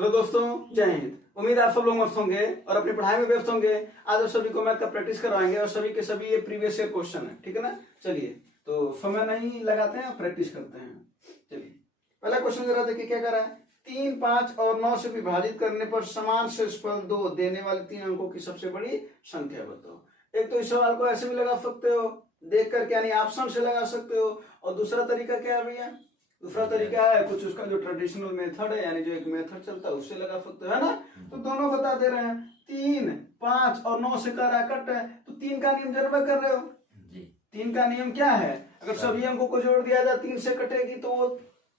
Hello दोस्तों, जय हिंद। उम्मीद है आप सब लोग मस्त होंगे और अपनी पढ़ाई में व्यस्त होंगे। आज आप सभी को मैथ का प्रैक्टिस करवाएंगे और सभी के सभी ये प्रीवियस ईयर क्वेश्चन है, ठीक है ना। चलिए तो समय नहीं लगाते हैं, प्रैक्टिस करते हैं। चलिए पहला क्वेश्चन जरा देखिए क्या कर रहा है। 3, 5 और 9 से विभाजित करने पर समान शेषफल 2 देने वाले 3 अंकों की सबसे बड़ी संख्या बताओ। एक तो इस सवाल को ऐसे भी लगा सकते हो, देख करके यानी ऑप्शन से लगा सकते हो, और दूसरा तरीका क्या है भैया, दूसरा तरीका है कुछ उसका जो ट्रेडिशनल मेथड है, यानी जो एक मेथड चलता है उससे लगा सकते हो, है ना। तो दोनों बता दे रहे हैं। 3, 5 और 9 से कर रहा कट है, तो 3 का नियम जरूर कर रहे हो जी। 3 का नियम क्या है, अगर सभी अंकों को जोड़ दिया जाए 3 से कटेगी तो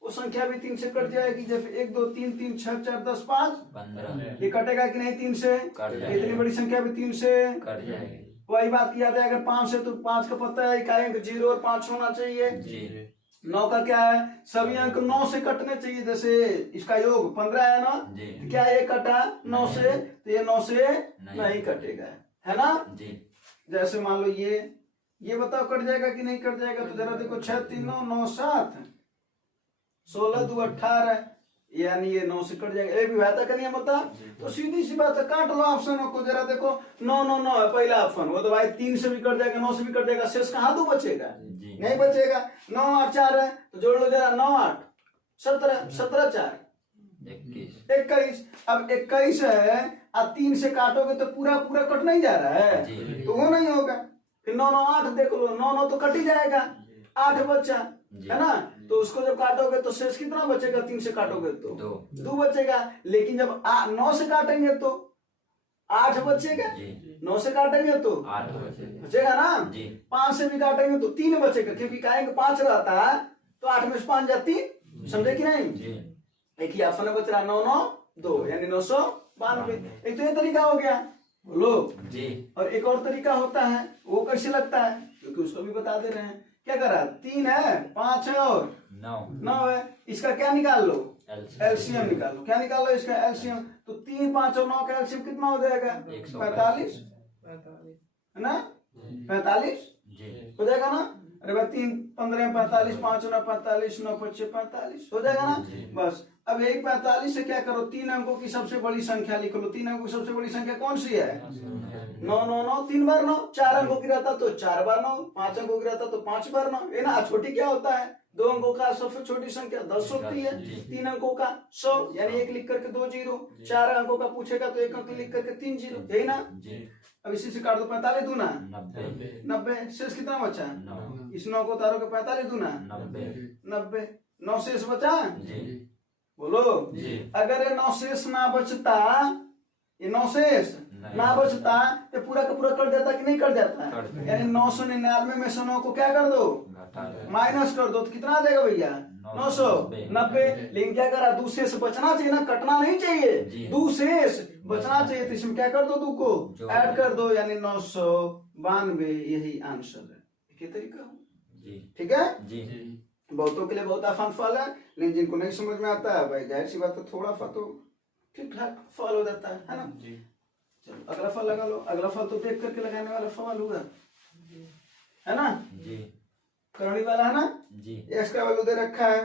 वो संख्या भी 3 से कट जाएगी। जैसे 1 2 3 3 6 4 10 5 15 ये कटेगा कि नहीं 3 से, इतनी बड़ी संख्या भी 3 से कट जाएगी। वही बात किया जाए अगर 5 से, तो 5 का पता है इकाई अंक 0 और 5 होना चाहिए जी। 9 का क्या है, सभी अंक 9 से कटने चाहिए। जैसे इसका योग 15 है ना, तो क्या ये कटा 9 से, तो ये 9 से नहीं कटेगा, है ना जी। जैसे मान लो ये बताओ कट जाएगा कि नहीं कट जाएगा, तो जरा देखो 6 3 9 9 7 16 2 18, यानी ये 9 से कट जाएगा। ये विभाजक का नियम होता, तो सीधी सी बात है, काट लो ऑप्शनों को। जरा देखो 9 9 9 है पहला ऑप्शन, वो तो भाई 3 से भी कट जाएगा, 9 से भी कट जाएगा, शेष कहाँ तो बचेगा, नहीं बचेगा। 9 8 4 है, तो जोड़ लो जरा, 9 8 17 17 4 21। अब 21 है, अब 3 से काटोगे तो पूरा पूरा कट नहीं जा रहा है, तो वो नहीं होगा। फिर 9 9 8 देख लो, 9 9 तो कट ही जाएगा, 8 बच्चा, है ना। तो उसको जब काटोगे तो शेष कितना बचेगा, 3 से काटोगे तो 2 बचेगा। लेकिन जब 9 से काटेंगे तो 8 बचेगा, 9 से काटेंगे तो 8 बचेगा ना। 5 से भी काटेंगे तो 3 बचेगा, क्योंकि कहेंगे 5 रहता है तो 8 में से 5 जाती, समझे कि नहीं। एक ही ऑप्शन बच रहा 9 9 2, यानी 992। एक तो ये तरीका हो गया, बोलो जी। और एक और तरीका होता है, वो कैसे लगता है, क्योंकि उसको भी बता दे रहे हैं। क्या करा, 3 है, 5 है और 9 है। इसका क्या निकाल लो, एलसीएम निकालो। क्या निकालो इसका एलसीएम, तो 3 5 और 9 का एलसीएम कितना हो जाएगा, 45, है ना। 45 हो जाएगा ना। अरे भाई 3 15 45, 5 9 45, 9 5 45 हो जाएगा ना। बस अब एक 45 से क्या करो, 3 अंकों की सबसे बड़ी संख्या लिख लो। 3 अंकों की सबसे बड़ी संख्या कौन सी है, 9 9 9, 3 बार 9। 4 अंकों की रहता तो 4 बार 9, 5 अंकों की रहता तो 5 बार 9, है ना। छोटी क्या होता है, 2 अंकों का सबसे छोटी संख्या 10 होती है। 3 अंकों का 100, यानी 1 लिख करके 2 0। 4 अंकों का पूछेगा तो 1 अंक लिख करके 3 0, यही ना। अब इसी से काट दो, 45 दूना 90, शेष कितना बचा, इस 9 को उतारोगे, 45 दूना 90, 9 शेष बचा, बोलो। अगर ये 9 शेष ना बचता, ये 9 शेष ना बचता तो पूरा का पूरा कट जाता कि नहीं कट जाता, यानी 999 में से 9 को क्या कर दो, माइनस कर दो, तो कितना आ जाएगा भैया, 990। लेकिन क्या करा, दूसरे बचना चाहिए ना, कटना नहीं चाहिए, दूसरे बचना चाहिए, तो इसमें क्या कर दो, 2 को ऐड कर दो, यानी 992। यही आंसर है। क्या तरीका हो, ठीक है जी। बहुतों के लिए बहुत आसान फल है, लेकिन जिनको नहीं समझ में आता है भाई, जाहिर सी बात है थोड़ा सा तो ठीक ठाक फल हो जाता है ना जी। चलो अगला फल लगा लो। अगला फल तो देख करके लगाने वाला फल होगा, है ना जी। करनी वाला है ना जी। एक्स का वैल्यू दे रखा है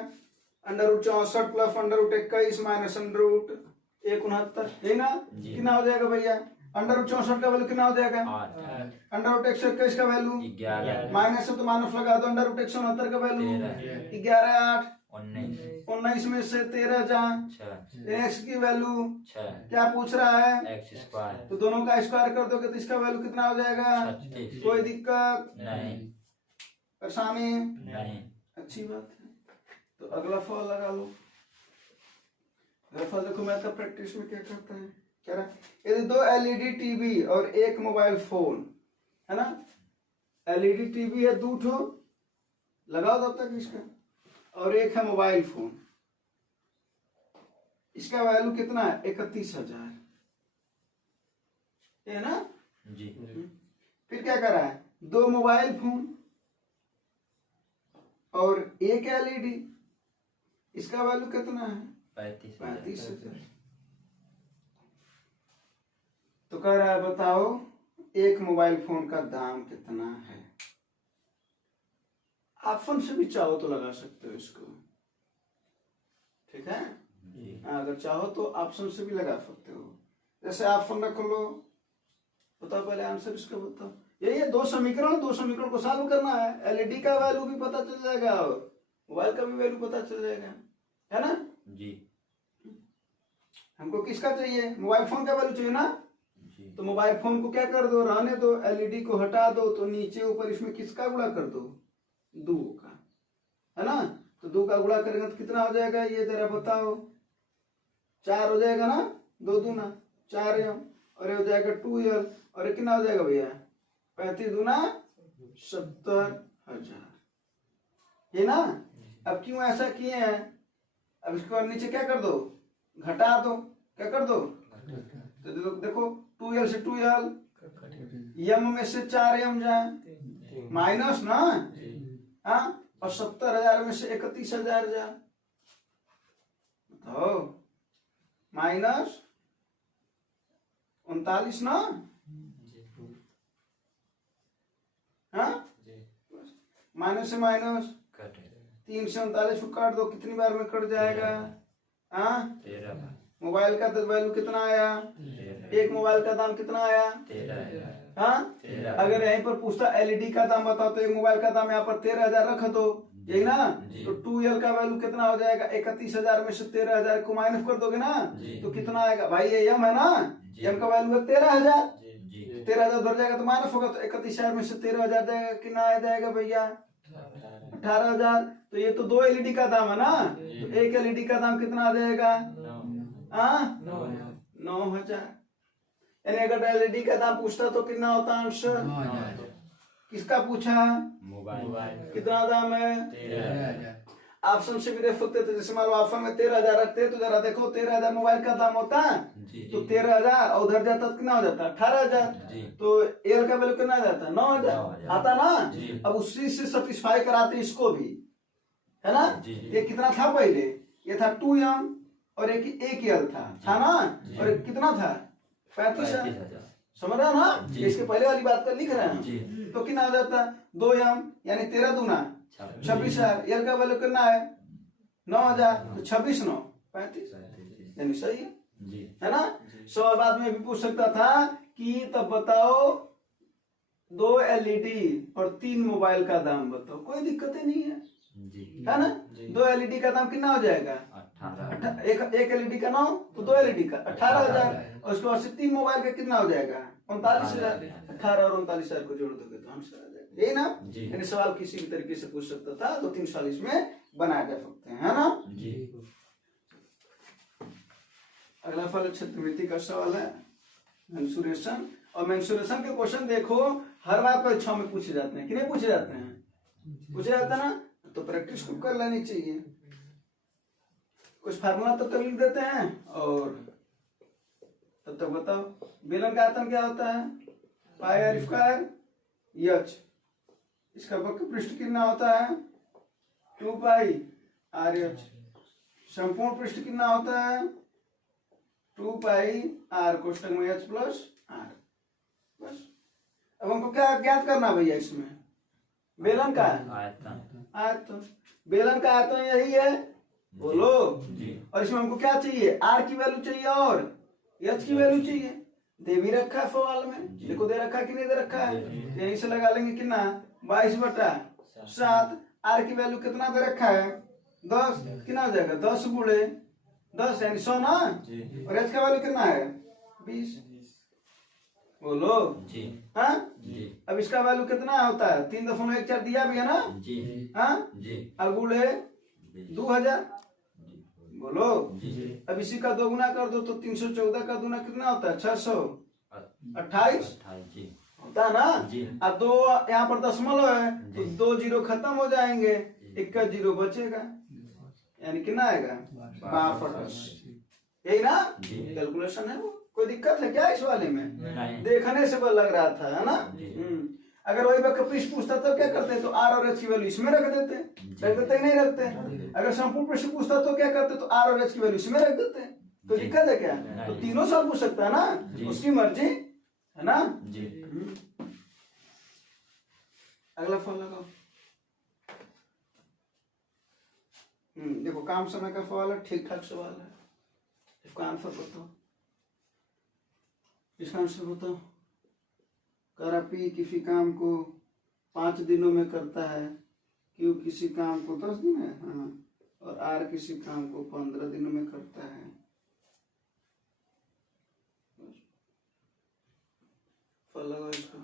√64 प्लस √21 माइनस √169, है ना। कितना हो जाएगा भैया, √64 का वैल्यू कितना हो जाएगा, √121 का वैल्यू 11, माइनस तो माइनस लगा दो, √169 का वैल्यू 11 8 19 में से 13 जा, एक्स की वैल्यू क्या पूछ रहा है, x², तो दोनों का स्क्वायर कर दोगे तो इसका वैल्यू कितना हो जाएगा, कोई दिक्कत नहीं, परेशानी नहीं, अच्छी बात है। तो अगला फल लगा लो। अगला फल देखो, मैथ का प्रैक्टिस में क्या करता है, क्या रहा, यदि 2 एलईडी टीवी और 1 मोबाइल फोन, है ना। एलईडी टीवी है 2 ठो, लगाओ तब तक इसका, और 1 है मोबाइल फोन, इसका वैल्यू कितना है, 31,000, है ना जी। फिर क्या कर रहा है, 2 मोबाइल फोन और 1 एलईडी, इसका वैल्यू कितना है, 35,000। तो कह रहा है बताओ 1 मोबाइल फोन का दाम कितना है। ऑप्शन से भी चाहो तो लगा सकते हो इसको, ठीक है। अगर चाहो तो ऑप्शन से भी लगा सकते हो। जैसे ऑप्शन रख लो, बताओ पहले आंसर इसका बताओ। ये दो समीकरण को सॉल्व करना है। एलईडी का वैल्यू भी पता चल जाएगा और मोबाइल का भी वैल्यू पता चल जाएगा, है ना जी। हमको किसका चाहिए? मोबाइल फोन का वैल्यू चाहिए ना जी। तो मोबाइल फोन को क्या कर दो, रहने दो, एलईडी को हटा दो, तो नीचे ऊपर इसमें किसका गुणा कर दो? 2 का, है ना। तो 2 का गुणा करेंगे तो कितना हो जाएगा? ये जरा बताओ। 4 हो जाएगा ना, 2 दूना 4m, और ये हो जाएगा 2l, और ये कितना हो जाएगा भैया? 35 दूना 70,000, ये ना। अब क्यों ऐसा किए हैं? अब इसको नीचे क्या कर दो? घटा दो। क्या कर दो? तो देखो 2l से 2l, m में से 4m जाए, माइनस ना, हाँ, और 70,000 में से 31,000 जाए, तो माइनस 39 ना, हाँ, माइनस से माइनस 3 से 39 को काट दो, कितनी बार में कट जाएगा? हाँ, 13। मोबाइल का वैल्यू कितना आया? एक मोबाइल का दाम कितना आया? 13,000। हाँ, अगर यहीं पर पूछता एलईडी का दाम बताओ तो एक मोबाइल का दाम यहाँ पर 13,000 रख दो, यही ना। तो 2l का वैल्यू कितना हो जाएगा? 31,000 में से 13,000 को माइनस कर दोगे ना, तो कितना आएगा भाई? ये m है ना, m का वैल्यू है 13,000, 13,000 उधर जाएगा तो माइनस होगा, तो 31,000 में से 13,000 जाएगा, कितना आ जाएगा भैया? 18,000। तो ये तो 2 एलईडी का दाम है ना, तो एक एलईडी का दाम कितना आ जाएगा? 9,000। यानी अगर एलईडी का दाम पूछता तो कितना होता आंसर? 9,000। किसका पूछा? मोबाइल। कितना दाम है? 13,000। ऑप्शन से भी देख सकते थे। जैसे मान लो ऑप्शन में 13,000 रखते हैं तो जरा देखो 13,000 मोबाइल का दाम होता है, तो 13,000 और उधर जाता तो कितना हो जाता? 18,000। तो एल का वैल्यू कितना जाता? 9,000 आता ना। अब उसी से सेटिस्फाई कराते इसको भी, है ना। ये कितना था पहले? ये था 2m और एक एल था ना, और एक कितना था? 35,000। समझ रहे हो ना, इसके पहले वाली बात कर लिख रहे हैं। तो कितना हो जाता? 2m यानी 13 दूना 26,000, एल का वैल्यू कितना है? 9,000, तो 26 9 35, यानी सही है ना। सवाल बाद में भी पूछ सकता था कि तब बताओ 2 एलईडी और 3 मोबाइल का दाम बताओ, कोई दिक्कत ही नहीं है, है ना। 2 एलईडी का दाम कितना हो जाएगा? 18। एक एलईडी का 9, तो 2 एलईडी का 18,000, और उसके बाद से 3 मोबाइल का कितना हो जाएगा? 39,000। 18 और 39,000 को जोड़ दोगे तो आंसर आ जाएगा, यही ना। यानी सवाल किसी भी तरीके से पूछ सकता था, 2-3 सवाल इसमें बनाया जा सकते हैं, है ना। अगला फल क्षेत्रवृत्ति का सवाल है, मेंसुरेशन। और मेंसुरेशन के क्वेश्चन देखो हर बार परीक्षा में पूछे जाते हैं कि नहीं पूछे जाते हैं? पूछे जाता है ना, तो प्रैक्टिस को कर लेनी चाहिए। कुछ फार्मूला तो लिख देते हैं, और तब तक बताओ बेलन का आयतन क्या होता है? पाई आर स्क्वायर एच। इसका वक्र पृष्ठ कितना होता है? 2 पाई आर एच। संपूर्ण पृष्ठ कितना होता है? 2 पाई आर कोष्टक में एच प्लस आर। बस अब हमको क्या ज्ञात करना भैया? इसमें बेलन का आयतन। बेलन का आयतन यही है, बोलो। और इसमें हमको क्या चाहिए? आर की वैल्यू चाहिए और एच की वैल्यू चाहिए। दे भी रखा है सवाल में, देखो दे रखा है कि नहीं दे रखा है। यहीं से लगा लेंगे कितना? 22/7। आर की वैल्यू कितना दे रखा है? 10। कितना हो जाएगा? 10 गुणे 10 यानी 100 ना। और एच का वैल्यू कितना है? 20। बोलो हाँ। अब इसका वैल्यू कितना होता है? 3.14 दिया भी है ना, हाँ। अब गुणे 2000, बोलो। अब इसी का 2 गुना कर दो तो 314 का दूना कितना होता है? 628 होता है ना। अब 2 यहाँ पर दशमलव है तो 2 जीरो खत्म हो जाएंगे, 1 जीरो बचेगा, यानी कितना आएगा? 62। यही ना कैलकुलेशन है वो। कोई दिक्कत है क्या इस वाले में? देखने से वो लग रहा था, है ना। अगर वही वक्र पृष्ठ पूछता तो क्या करते? तो आर और एच की वैल्यू इसमें रख देते, नहीं रखते। अगर संपूर्ण पृष्ठ पूछता तो क्या करते? तो आर और एच की वैल्यू इसमें रख देते। तो दिक्कत है क्या? तो तीनों सवाल पूछ सकता है ना, उसकी मर्जी, है ना। अगला फल लगाओ। देखो काम समय का सवाल है, ठीक ठाक सवाल है। इसका आंसर बताओ, इसका आंसर बताओ। करा पी किसी काम को 5 दिनों में करता है, क्यू किसी काम को 10 दिन है, हाँ, और आर किसी काम को 15 दिनों में करता है। फल लगाओ इसको।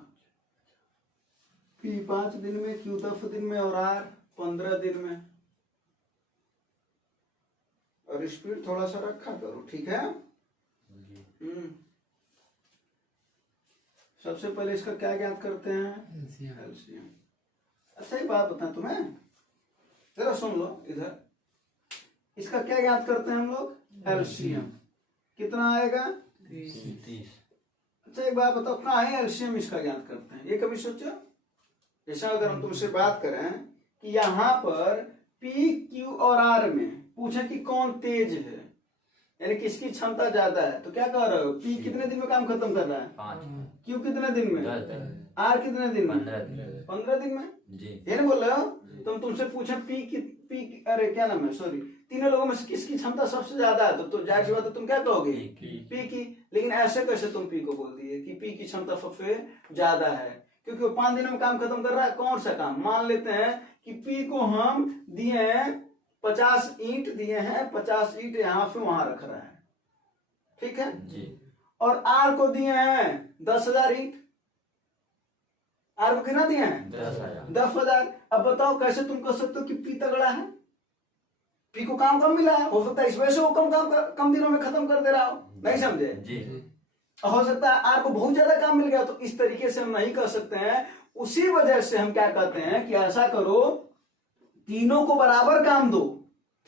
पी 5 दिन में, क्यू 10 दिन में और आर 15 दिन में। और स्पीड थोड़ा सा रखा करो, ठीक है। सबसे पहले इसका क्या ज्ञात करते हैं? एलसीएम। अच्छा एक बात बताएं तुम्हें, जरा सुन लो इधर। इसका क्या ज्ञात करते हैं हम लोग? एलसीएम। कितना आएगा? 30। अच्छा एक बात बताओ, कहाँ है एलसीएम इसका ज्ञात करते हैं? ये कभी सोचो? जैसा अगर हम तुमसे बात करें कि यहाँ पर पी क्यू और आर में पूछे कि कौन तेज है, यानी किसकी क्षमता ज्यादा है, तो क्या कह रहे हो? पी कितने दिन में काम खत्म कर रहा है? 5। क्यू कितने दिन में? 10 दिन। आर कितने दिन में? 15 दिन। 15 दिन में। जी। ये नहीं बोल रहे हो? तुम तुमसे पूछे पी अरे क्या नाम है, सॉरी, तीनों लोगों में से किसकी क्षमता सबसे ज्यादा है, तो जाहिर सी बात है तुम क्या कहोगे? पी की। लेकिन ऐसे कैसे तुम पी को बोल दिए कि पी की क्षमता सबसे ज्यादा है? क्योंकि वो 5 दिनों में काम खत्म कर रहा है। कौन सा काम? मान लेते हैं कि पी को हम दिए हैं 50 ईंट दिए हैं, 50 ईंट यहाँ से वहां रख रहा है, ठीक है जी। और आर को दिए हैं 10,000 ईंट। आर को कितना दिए हैं? 10,000। 10,000। अब बताओ कैसे तुम कह सकते हो कि पी तगड़ा है? पी को काम कम मिला है, हो सकता है इस वजह से वो कम दिनों में खत्म कर दे रहा हो, नहीं समझे? जी। हो सकता है आर को बहुत ज्यादा काम मिल गया, तो इस तरीके से हम नहीं कर सकते हैं। उसी वजह से हम क्या कहते हैं कि ऐसा करो, तीनों को बराबर काम दो,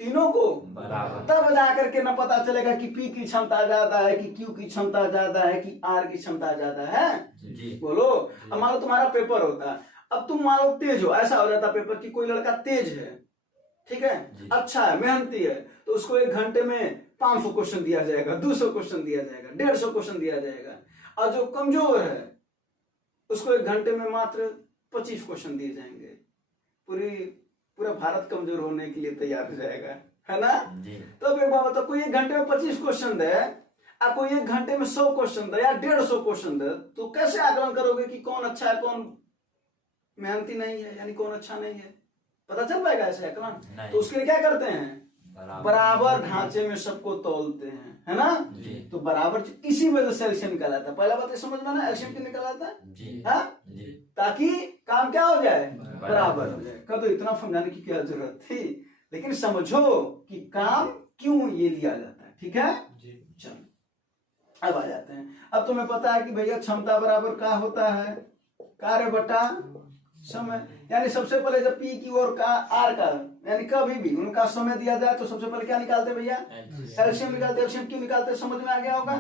तीनों को बराबर, तब जाकर के ना पता चलेगा कि पी की क्षमता ज्यादा है कि क्यू की क्षमता ज्यादा है कि आर की क्षमता ज्यादा है। जी। बोलो। अब मान लो तुम्हारा पेपर होता है, अब तुम मान लो तेज हो, ऐसा हो जाता पेपर कि कोई लड़का तेज है, ठीक है, अच्छा है, मेहनती है, तो उसको 1 घंटे में 500 क्वेश्चन दिया जाएगा, 200 क्वेश्चन दिया जाएगा, 150 क्वेश्चन दिया जाएगा। और जो कमजोर है उसको 1 घंटे में मात्र 25 क्वेश्चन दिए जाएंगे। पूरा भारत कमजोर होने के लिए तैयार हो जाएगा, है ना? जी। तो अब एक बात बताओ, कोई 1 घंटे में 25 क्वेश्चन दे और कोई 1 घंटे में 100 क्वेश्चन दे या 150 क्वेश्चन दे, तो कैसे आकलन करोगे कि कौन अच्छा है कौन मेहनती नहीं है, यानी कौन अच्छा नहीं है? पता चल पाएगा ऐसे आकलन? तो उसके लिए क्या करते हैं? बराबर ढांचे में सबको तौलते हैं, है ना? जी। तो बराबर इसी वजह से एलसीएम निकाला था। पहला बात समझ में ना, एलसीएम क्यों निकाला था? जी। हाँ, जी। ताकि काम क्या हो जाए? बराबर हो जाए। कब तो इतना समझाने की क्या जरूरत थी, लेकिन समझो कि काम क्यों ये लिया जाता है, ठीक है? चलो अब आ जाते हैं। अब तुम्हें पता है कि भैया क्षमता बराबर क्या होता है? कार्य बटा समय। यानी सबसे पहले जब पी की और आर का यानी कभी भी उनका समय दिया जाए तो सबसे पहले क्या निकालते हैं भैया? एलसीएम निकालते हैं। एलसीएम क्यों निकालते हैं समझ में आ गया होगा?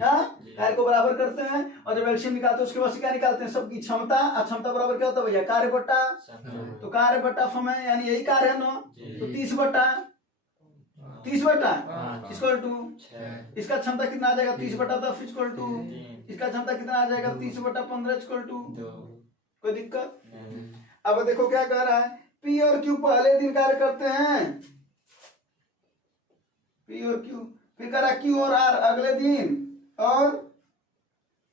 हाँ, कार्य को बराबर करते हैं और जब एलसीएम निकालते हैं उसके बाद क्या निकालते हैं? सबकी क्षमता। और क्षमता बराबर क्या होता है भैया? कार्य बटा, तो कार्य बटा समय, यानी यही कार्य है ना, तो 30 बटा इक्वल टू इसका क्षमता कितना आ जाएगा? 30 बटा 10 इक्वल टू इसका क्षमता कितना आ जाएगा? 30 बटा 15 इक्वल टू। कोई दिक्कत? अब देखो क्या कह रहा है, पी और क्यू पहले दिन कार्य करते हैं, पी और क्यू, फिर कह रहा क्यू और आर अगले दिन, और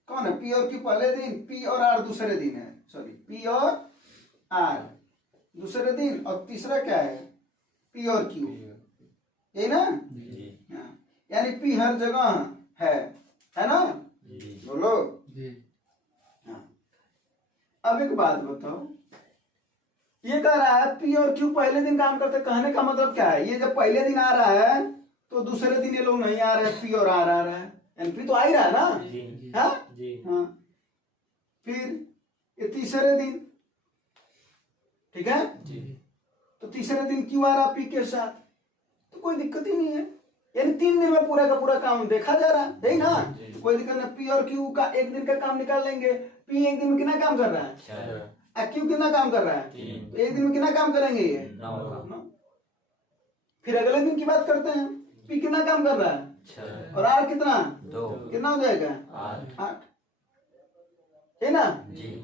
कौन है? पी और क्यू पहले दिन, पी और आर दूसरे दिन है, सॉरी, पी और आर दूसरे दिन, और तीसरा क्या है? पी और क्यू, यही ना? यानी पी हर जगह है ना? बोलो। अब एक बात बताओ, ये कह रहा है पी और क्यू पहले दिन काम करते, कहने का मतलब क्या है? ये जब पहले दिन आ रहा है तो दूसरे दिन ये लोग नहीं आ रहे, पी और आर आ रहा है, एनपी तो आ ही रहा है ना? हाँ, फिर ये तीसरे दिन, ठीक है, तो तीसरे दिन क्यू आ रहा पी के साथ, तो कोई दिक्कत ही नहीं है। यानी 3 दिन में पूरा का पूरा काम देखा जा रहा है ना? कोई दिक्कत नहीं। पी और क्यू का 1 दिन का काम निकाल लेंगे। पी 1 दिन में कितना काम कर रहा है? क्यू कितना काम कर रहा है? 1 दिन में कितना काम करेंगे ये? 9। फिर अगले दिन की बात करते हैं, पी कितना काम कर रहा है? और आर कितना? 2। कितना हो जाएगा? 8, है ना?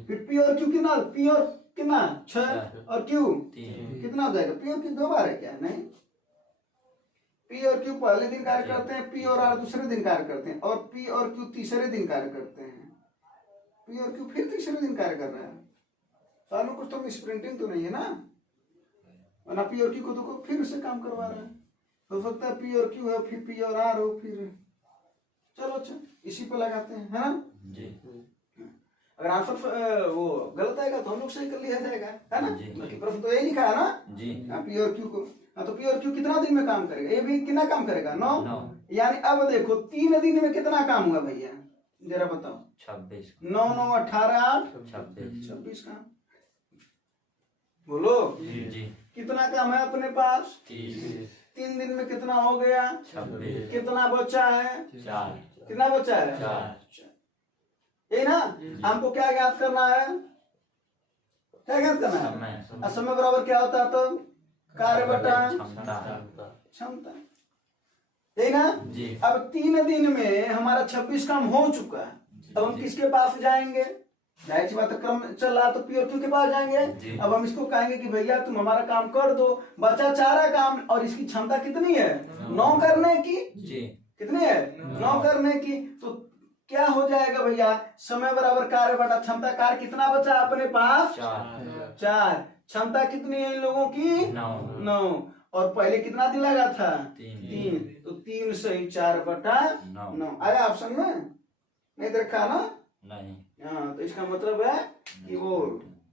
फिर पी और क्यू कितना? पी और कितना? 6 और क्यू कितना हो जाएगा? पी और क्यू 2 बार है क्या? नहीं, P और Q पहले दिन कार्य करते हैं, P और R दूसरे दिन कार्य करते हैं, और P और Q तीसरे दिन कार्य करते हैं। P और Q फिर तीसरे दिन कार्य कर रहे हैं। साल में कुछ तो स्प्रिंटिंग तो नहीं है ना, वरना P और Q को तो फिर से काम करवा रहे हैं। हो सकता है P और Q है, फिर P और R हो, फिर चलो अच्छा इसी पे लगाते हैं, है ना जी। अगर आंसर वो गलत आएगा तो हम लोग सही कर लिया जाएगा, है ना। जी। बाकी प्रश्न तो यही लिखा है ना जी। P और Q को। तो P और Q कितना दिन में काम करेगा, ये भी कितना काम करेगा 9। यानी अब देखो 3 दिन में कितना काम हुआ भैया, जरा बताओ। 26 9 9 18 8 26 काम। बोलो जी। कितना काम है अपने पास, 30 3 दिन में कितना हो गया, 26 कितना बचा है, 4 कितना बचा है 4। यही ना। हमको क्या ज्ञात करना है, क्या ज्ञात करना है, समय। समय बराबर क्या होता है तो कार्य बटा क्षमता, यही ना जी। अब 3 दिन में हमारा 26 काम हो चुका है। अब हम किसके पास जाएंगे, जाहिर सी बात है क्रम चल रहा तो P और Q के पास जाएंगे। अब हम इसको कहेंगे कि भैया तुम हमारा काम कर दो, बचा 4 काम और इसकी क्षमता कितनी है 9 करने की, जी। कितनी है 9 करने की। तो क्या हो जाएगा भैया, समय बराबर कार्य बटा क्षमता। कार्य कितना बचा अपने पास 4, क्षमता कितनी है इन लोगों की 9, और पहले कितना दिन लगा था 3, तो 3 सही 4 बटा 9 आया ऑप्शन में, नहीं देखा ना। नहीं। हाँ तो इसका मतलब है कि वो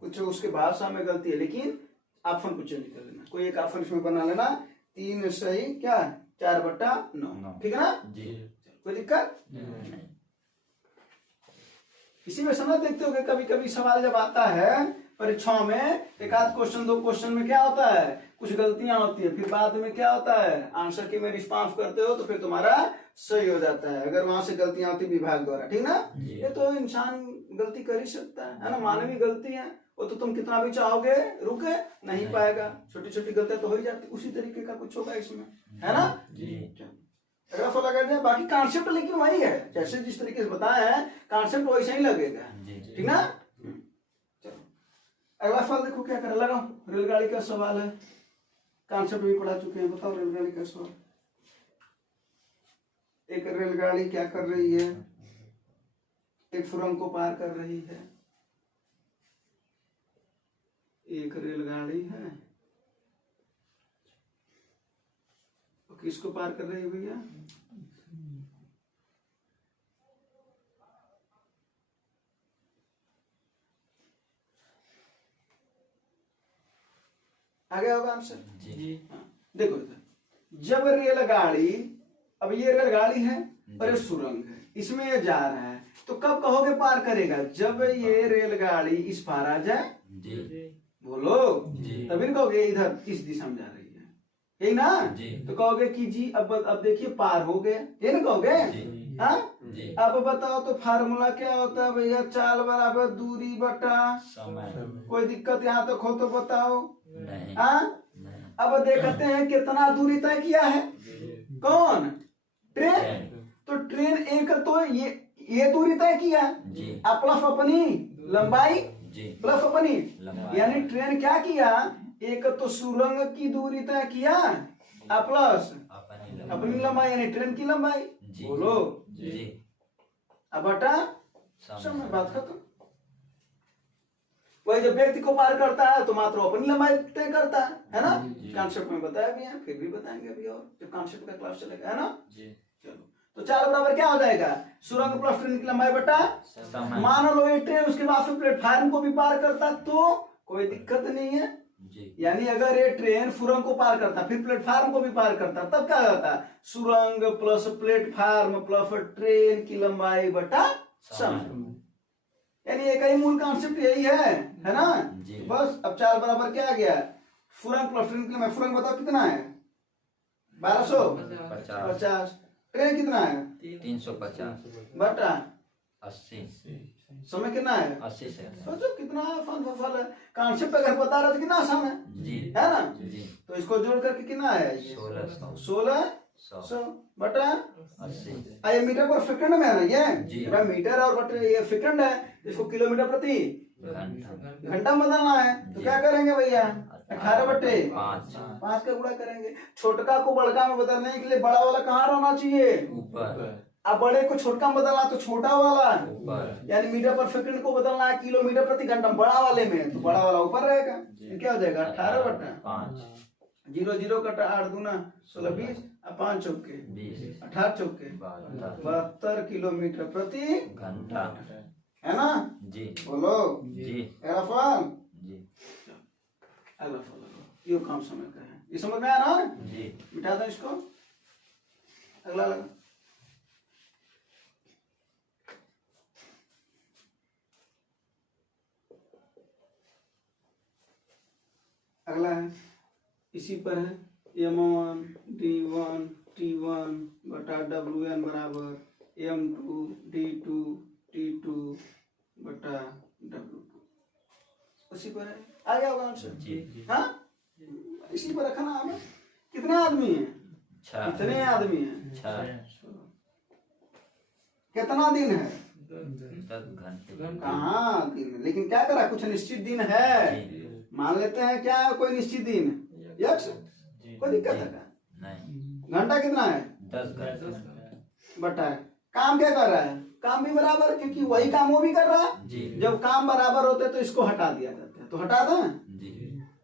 कुछ उसके भाषा में गलती है, लेकिन ऑप्शन को चेंज कर लेना, कोई एक ऑप्शन इसमें बना लेना। 3 सही क्या 4 बटा 9, ठीक है ना जी। कोई दिक्कत। इसी में समझ देखते हो कि कभी कभी सवाल जब आता है परीक्षाओं में, एक आध क्वेश्चन 2 क्वेश्चन में क्या होता है कुछ गलतियां होती है, फिर बाद में क्या होता है आंसर की में रिस्पॉन्स करते हो तो फिर तुम्हारा सही हो जाता है, अगर वहां से गलतियां होती विभाग द्वारा, ठीक ना। ये तो इंसान गलती कर ही सकता है ना, मानवीय गलती है, वो तो तुम कितना भी चाहोगे रुके नहीं पाएगा, छोटी छोटी गलतियां तो हो ही जाती, उसी तरीके का कुछ होगा इसमें, है ना। अगर फॉलो कर जाए, बाकी कॉन्सेप्ट लेकिन वही है, जैसे जिस तरीके से बताया है कॉन्सेप्ट वैसे ही लगेगा, ठीक ना। चलो अगला सवाल देखो क्या कर लगाओ, रेलगाड़ी का सवाल है, कॉन्सेप्ट भी पढ़ा चुके हैं, बताओ रेलगाड़ी का सवाल। एक रेलगाड़ी क्या कर रही है, एक सुरंग को पार कर रही है, एक रेलगाड़ी है, किसको पार कर रही है भैया, आगे होगा आंसर जी। देखो जब रेलगाड़ी, अब ये रेलगाड़ी है और ये सुरंग है, इसमें ये जा रहा है, तो कब कहोगे पार करेगा, जब ये रेलगाड़ी इस पार आ जाए, बोलो तभी कहोगे इधर इस दिशा में जा रही है, यही ना। तो कहोगे कि जी अब देखिए पार हो गए, ये ना कहोगे। हाँ अब बताओ तो फार्मूला क्या होता है भैया, चाल बराबर दूरी बटा समय। कोई दिक्कत यहाँ तक हो तो बताओ। नहीं। हाँ अब देखते हैं कितना दूरी तय किया है, कौन ट्रेन, तो ट्रेन एक तो ये दूरी तय किया, प्लस अपनी लंबाई, प्लस अपनी, यानी ट्रेन क्या किया, एक तो सुरंग की दूरी तय किया प्लस अपनी लंबाई, यानी ट्रेन की लंबाई, बोलो अब बटा समय, बात खत्म। वही जब व्यक्ति को पार करता है तो मात्र अपनी लंबाई तय करता है ना, कॉन्सेप्ट में बताया भी है, फिर भी बताएंगे अभी और जब कॉन्सेप्ट का क्लास चलेगा, है ना। चलो तो 4 बराबर क्या हो जाएगा, सुरंग प्लस ट्रेन की लंबाई बटा समय। मान लो ये ट्रेन उसके बाद से प्लेटफार्म को भी पार करता तो कोई दिक्कत नहीं है, यानी अगर ये ट्रेन सुरंग को पार करता फिर प्लेटफार्म को भी पार करता तब क्या होता, सुरंग प्लस प्लेटफार्म प्लस ट्रेन की लंबाई बटा समय, यानी एक ही मूल कॉन्सेप्ट यही है ना। बस अब 4 बराबर क्या आ गया, सुरंग प्लस ट्रेन की लंबाई, सुरंग बताओ कितना है 1250, ट्रेन कितना है 350 बटा 80, समय कितना है 80 से। सोचो कितना आसान सवाल है, कॉन्सेप्ट अगर पता रहा तो कितना आसान है ना। तो इसको जोड़ करके कितना है 1600 बटा 80, ये मीटर पर सेकंड में है ना, ये मीटर और बटे ये सेकंड है, इसको किलोमीटर प्रति घंटा बदलना है, तो क्या करेंगे भैया 18 बटे 5 5 का गुणा करेंगे। छोटका को बड़का में बदलने के लिए बड़ा वाला कहाँ रहना चाहिए? ऊपर अब बड़े को छोटका में बदलना तो छोटा वाला, ऊपर यानी मीटर पर सेकंड को बदलना है किलोमीटर प्रति घंटा बड़ा वाले में, तो बड़ा वाला ऊपर रहेगा। तो क्या हो जाएगा? 18 बटा 5 0 0 कटा 8 दूना 16 20 और 5 चौके 20 18 चौके 72 किलोमीटर प्रति घंटा है ना? जी बोलो जी अगला सवाल। जी अगला सवाल ये काम समय का है, ये समझ में आया ना? जी मिटा दो इसको। अगला लगा अगला है इसी पर है m1 d1 t1 बटा wn बराबर m2 d2 t2 बटा w2। उसी पर है, आ गया होगा आंसर? जी हाँ इसी पर रखना हमें। कितने आदमी हैं? 6 कितने आदमी हैं? 6 कितना दिन है? 10 घंटे कहाँ दिन, लेकिन क्या करा, कुछ निश्चित दिन है। जी मान लेते हैं क्या कोई निश्चित दिन यक्ष, कोई दिक्कत है क्या? नहीं घंटा कितना है? 10 घंटे बटा काम क्या कर रहा है? काम भी बराबर, क्योंकि वही काम वो भी कर रहा है। जी जब काम बराबर होते हैं तो इसको हटा दिया जाता है, तो हटा दें, जी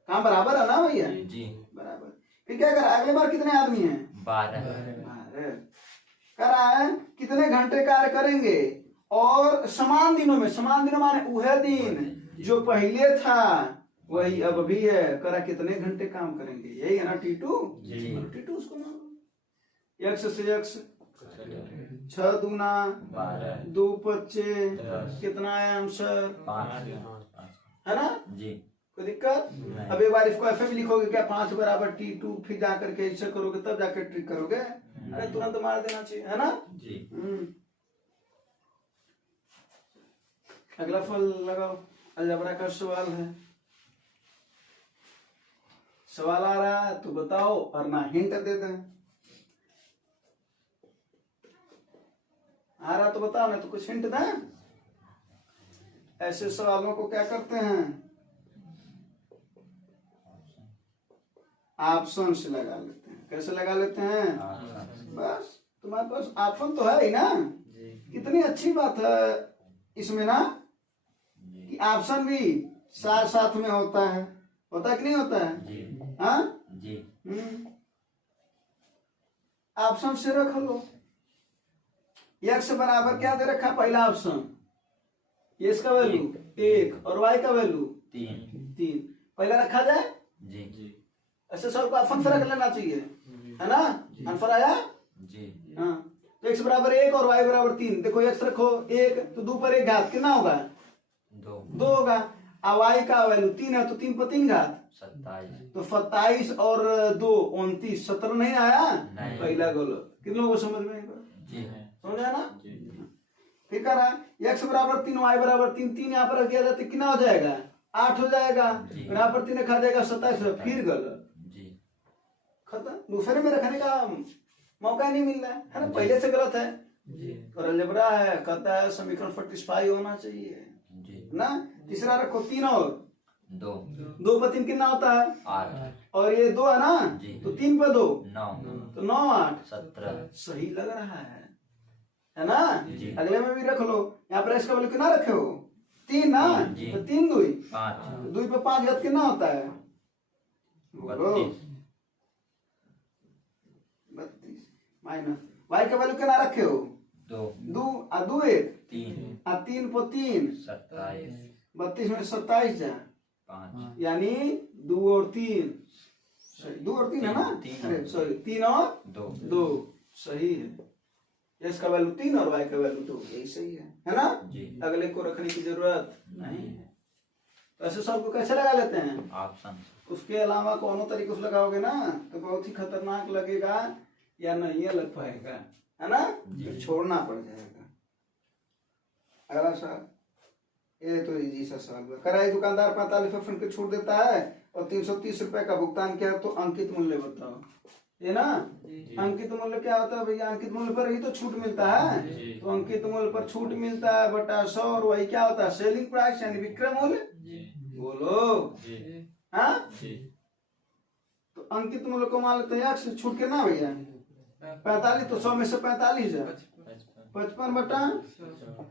काम बराबर है ना भैया? जी बराबर। फिर क्या करा, अगले बार कितने आदमी हैं? 12 करा है कितने घंटे कार्य करेंगे, और समान दिनों में, समान दिनों माने वह दिन जो पहले था वही अब भी है। करा कितने घंटे काम करेंगे, यही है ना टी2। जी टी2 उसको मान लो, यक्ष से यक्ष 6 दूना 12 2 25 10 कितना है आंसर? 5 है ना? जी कोई दिक्कत? नहीं। अब एक बार इसको ऐसे भी लिखोगे क्या, 5 बराबर t2, फिर जाकर के ऐसे करोगे तब जाकर ट्रिक करोगे। अरे तुरंत मार देना चाहिए, है ना? जी अगला फल लगाओ, अलजबरा का सवाल है। सवाल आ रहा है तो बताओ, और ना हिंट दे दें। आ रहा तो बताओ, ना तो कुछ हिंट दें। ऐसे सवालों को क्या करते हैं, ऑप्शन से लगा लेते हैं। कैसे लगा लेते हैं? बस तुम्हारे पास ऑप्शन तो है ही ना। कितनी अच्छी बात है इसमें ना, कि ऑप्शन भी साथ साथ में होता है कि नहीं होता है? जी हाँ जी ऑप्शन से रख लो। एक्स बराबर क्या दे रखा है? पहला ऑप्शन एक्स का वैल्यू 1 और वाई का वैल्यू 3 पहला रखा जाए। जी ऐसे सब को ऑप्शन से रख लेना चाहिए, है ना? आंसर आया। जी हाँ तो एक्स बराबर 1 और वाई बराबर 3। देखो एक्स रखो 1 तो 2 पर 1 घात कितना होगा? 2 होगा। और वाई का वैल्यू 3 है तो 3 पर 3 घात 27 तो 27 और 2 29 17 नहीं आया? नहीं। पहला गलत। किन लोगों को समझ में नहीं? जी समझ आया ना? फिर कह रहा है एक्स बराबर 3 वाई बराबर 3, 3 यहाँ पर रख दिया जाए तो कितना हो जाएगा? 8 हो जाएगा। यहाँ पर 3 रखा जाएगा 27, फिर गलत। जी खत्म। दूसरे में रखने का मौका नहीं मिल रहा है ना? पहले से गलत है। और अलजबरा है, कहता है समीकरण सैटिस्फाई होना चाहिए जी ना। तीसरा रखो 3 और 2 पर 3 कितना होता है? 8 और ये 2 है ना, जी। तो 3 पर 2 9 तो 9 8 17 सही लग रहा है ना? जी। अगले में भी रख लो। यहाँ पर इसका वैल्यू कितना रखे हो? 3 ना, जी। तो 3 2 5 2 पे 5 घात कितना होता है? 32 32 माइनस वाई का वैल्यू कितना रखे हो? 2 2 और 2 1 3 और 3 पर 3 27 32 में 27 जा, 5 यानी 2 और 3 सही। 2 और 3 है ना? तीन। अरे सॉरी 3 और 2 सही है। एक्स का वैल्यू 3 और वाई का वैल्यू 2, यही सही है ना? जी अगले को रखने की जरूरत नहीं है। तो ऐसे सबको कैसे लगा लेते हैं? ऑप्शन उसके अलावा कोनो तरीके से लगाओगे ना तो बहुत ही खतरनाक लगेगा या नहीं लग पाएगा, है ना? जी। छोड़ना पड़ जाएगा। अगला सवाल, ये तो इजी सा सवाल है। कराई दुकानदार 45% की छूट देता है और 330 रुपए का भुगतान किया तो अंकित मूल्य बताओ। ये ना अंकित मूल्य क्या होता है भैया? अंकित मूल्य पर ही तो छूट मिलता है। तो अंकित मूल्य पर छूट मिलता है बटा 100, और वही क्या होता है? सेलिंग प्राइस यानी विक्रय मूल्य। बोलो हाँ अंकित मूल्य को मान लेते हैं एक्स, छूट के ना भैया 45, तो 100 में से 45 है 55 बटा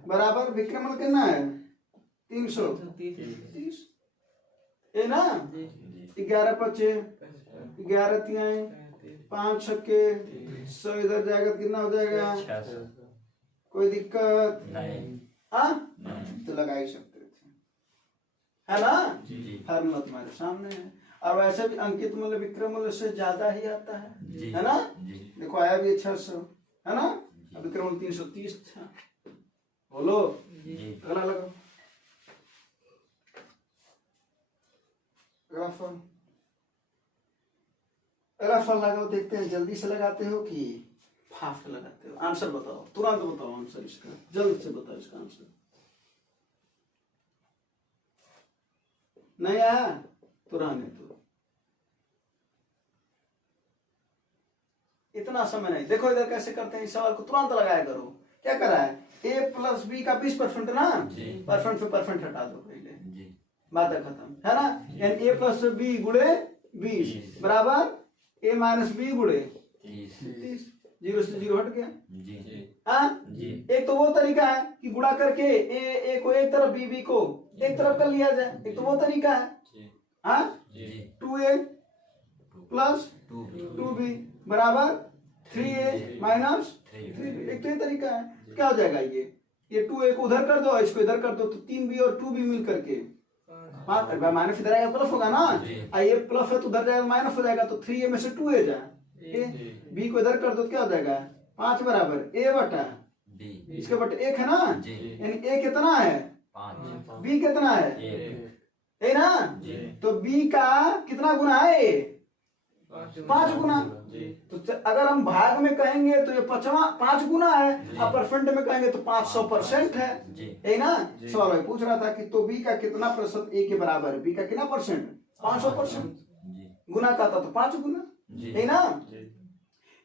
बराबर विक्रमण कितना है 330 है ना। 11 पचे 11 तिहाई 5 छक्के 100 इधर जाएगा तो कितना हो जाएगा, कोई दिक्कत नहीं। हाँ नहीं। तो लगा ही सकते थे, है ना। जी। फार्मूला तुम्हारे सामने है, और वैसे भी अंकित मूल्य विक्रम मूल्य से ज्यादा ही आता जी। है ना। जी। देखो आया भी 600 है ना, अब विक्रम मूल्य 330 था। बोलो जी। अगला लगाओ, अगला फल, अगला फल लगाओ, देखते हैं जल्दी से लगाते हो कि फास्ट लगाते हो। आंसर बताओ, तुरंत बताओ आंसर इसका, जल्द से बताओ इसका आंसर। नहीं आया तो रहने दो, इतना समय नहीं। देखो इधर कैसे करते हैं, इस सवाल को तुरंत लगाया करो। क्या करा है, a प्लस बी का 20% ना, परसेंट से परसेंट हटा दो पहले, बात है खत्म, है ना। यानी a प्लस बी गुड़े 20 बराबर a माइनस बी गुड़े 30, 0 से 0 हट गया। हाँ, एक तो वो तरीका है कि गुणा करके ए को एक तरफ बी को एक तरफ कर लिया जाए, एक तो वो तरीका है। हाँ, 2a प्लस 2b बराबर 3a माइनस 3b, एक तो ये तरीका है। क्या हो जाएगा, ये 2a को उधर कर दो, इसको इधर कर दो, तो 3b और 2b मिल करके माइनस इधर आएगा प्लस होगा ना, ये प्लस है तो उधर जाएगा माइनस हो जाएगा, तो 3a में से 2a जाए, b को इधर कर दो तो क्या हो जाएगा 5 बराबर a बटा इसके बटे 1 है ना, यानी a कितना है 5, b कितना है ना, तो b का कितना गुना है 5 गुना। तो अगर हम भाग में कहेंगे तो ये 5 गुना है, और परसेंट में कहेंगे तो 500% है ना। सवाल भाई पूछ रहा था कि तो b का कितना प्रतिशत a के बराबर है, b का कितना परसेंट 500%, गुना का था तो 5 गुना है ना।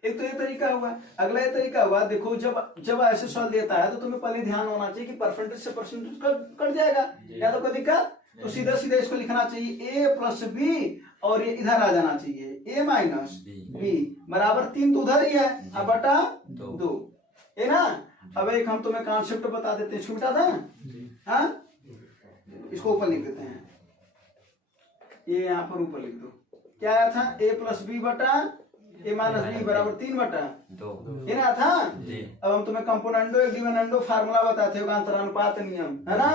एक तो ये तरीका हुआ। अगला ये तरीका हुआ, देखो जब ऐसे सवाल देता है तो तुम्हें पहले ध्यान होना चाहिए कि परसेंटेज से परसेंटेज कट जाएगा, या तो कोई दिक्कत, तो सीधा सीधा इसको लिखना चाहिए a प्लस बी, और ये इधर आ जाना चाहिए a माइनस बी बराबर 3 तो उधर ही है, अब बटा 2 है ना। अब एक हम तुम्हें कॉन्सेप्ट बता देते हैं, इसको बता दें। हाँ, इसको ऊपर लिख देते हैं, ये यहाँ पर ऊपर लिख दो। क्या आया था, a प्लस बी बटा a माइनस बी बराबर 3 बटा 2 है ना था। अब हम तुम्हें कंपोनेंडो एक डिविडेंडो फार्मूला बताते हैं, योगांतरानुपात नियम, है ना।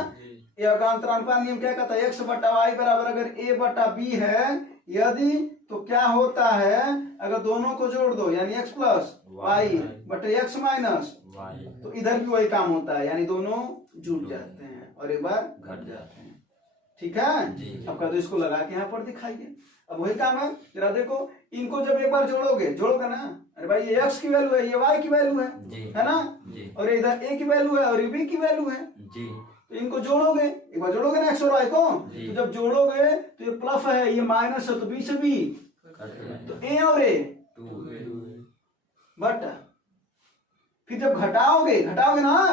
ये योगांतरानुपात नियम क्या कहता है, x बटा y बराबर अगर a बटा b है यदि, तो क्या होता है अगर दोनों को जोड़ दो, यानी x प्लस y बटे x माइनस, तो इधर भी वही काम होता है, यानी दोनों जुड़ जाते हैं और एक बार घट जाते हैं। ठीक है, अब कर दो, इसको लगा के यहाँ पर दिखाइए। अब वही काम है, जरा देखो, इनको जब एक बार जोड़ोगे ना, अरे भाई ये x की वैल्यू है, ये y की वैल्यू है ना, और इधर a की वैल्यू है और ये b की वैल्यू है, तो इनको जोड़ोगे, एक बार जोड़ोगे ना x और y को, तो जब जोड़ोगे तो ये प्लस है, ये माइनस है, तो b से b, तो a और a बटा, फिर जब घटाओगे ना,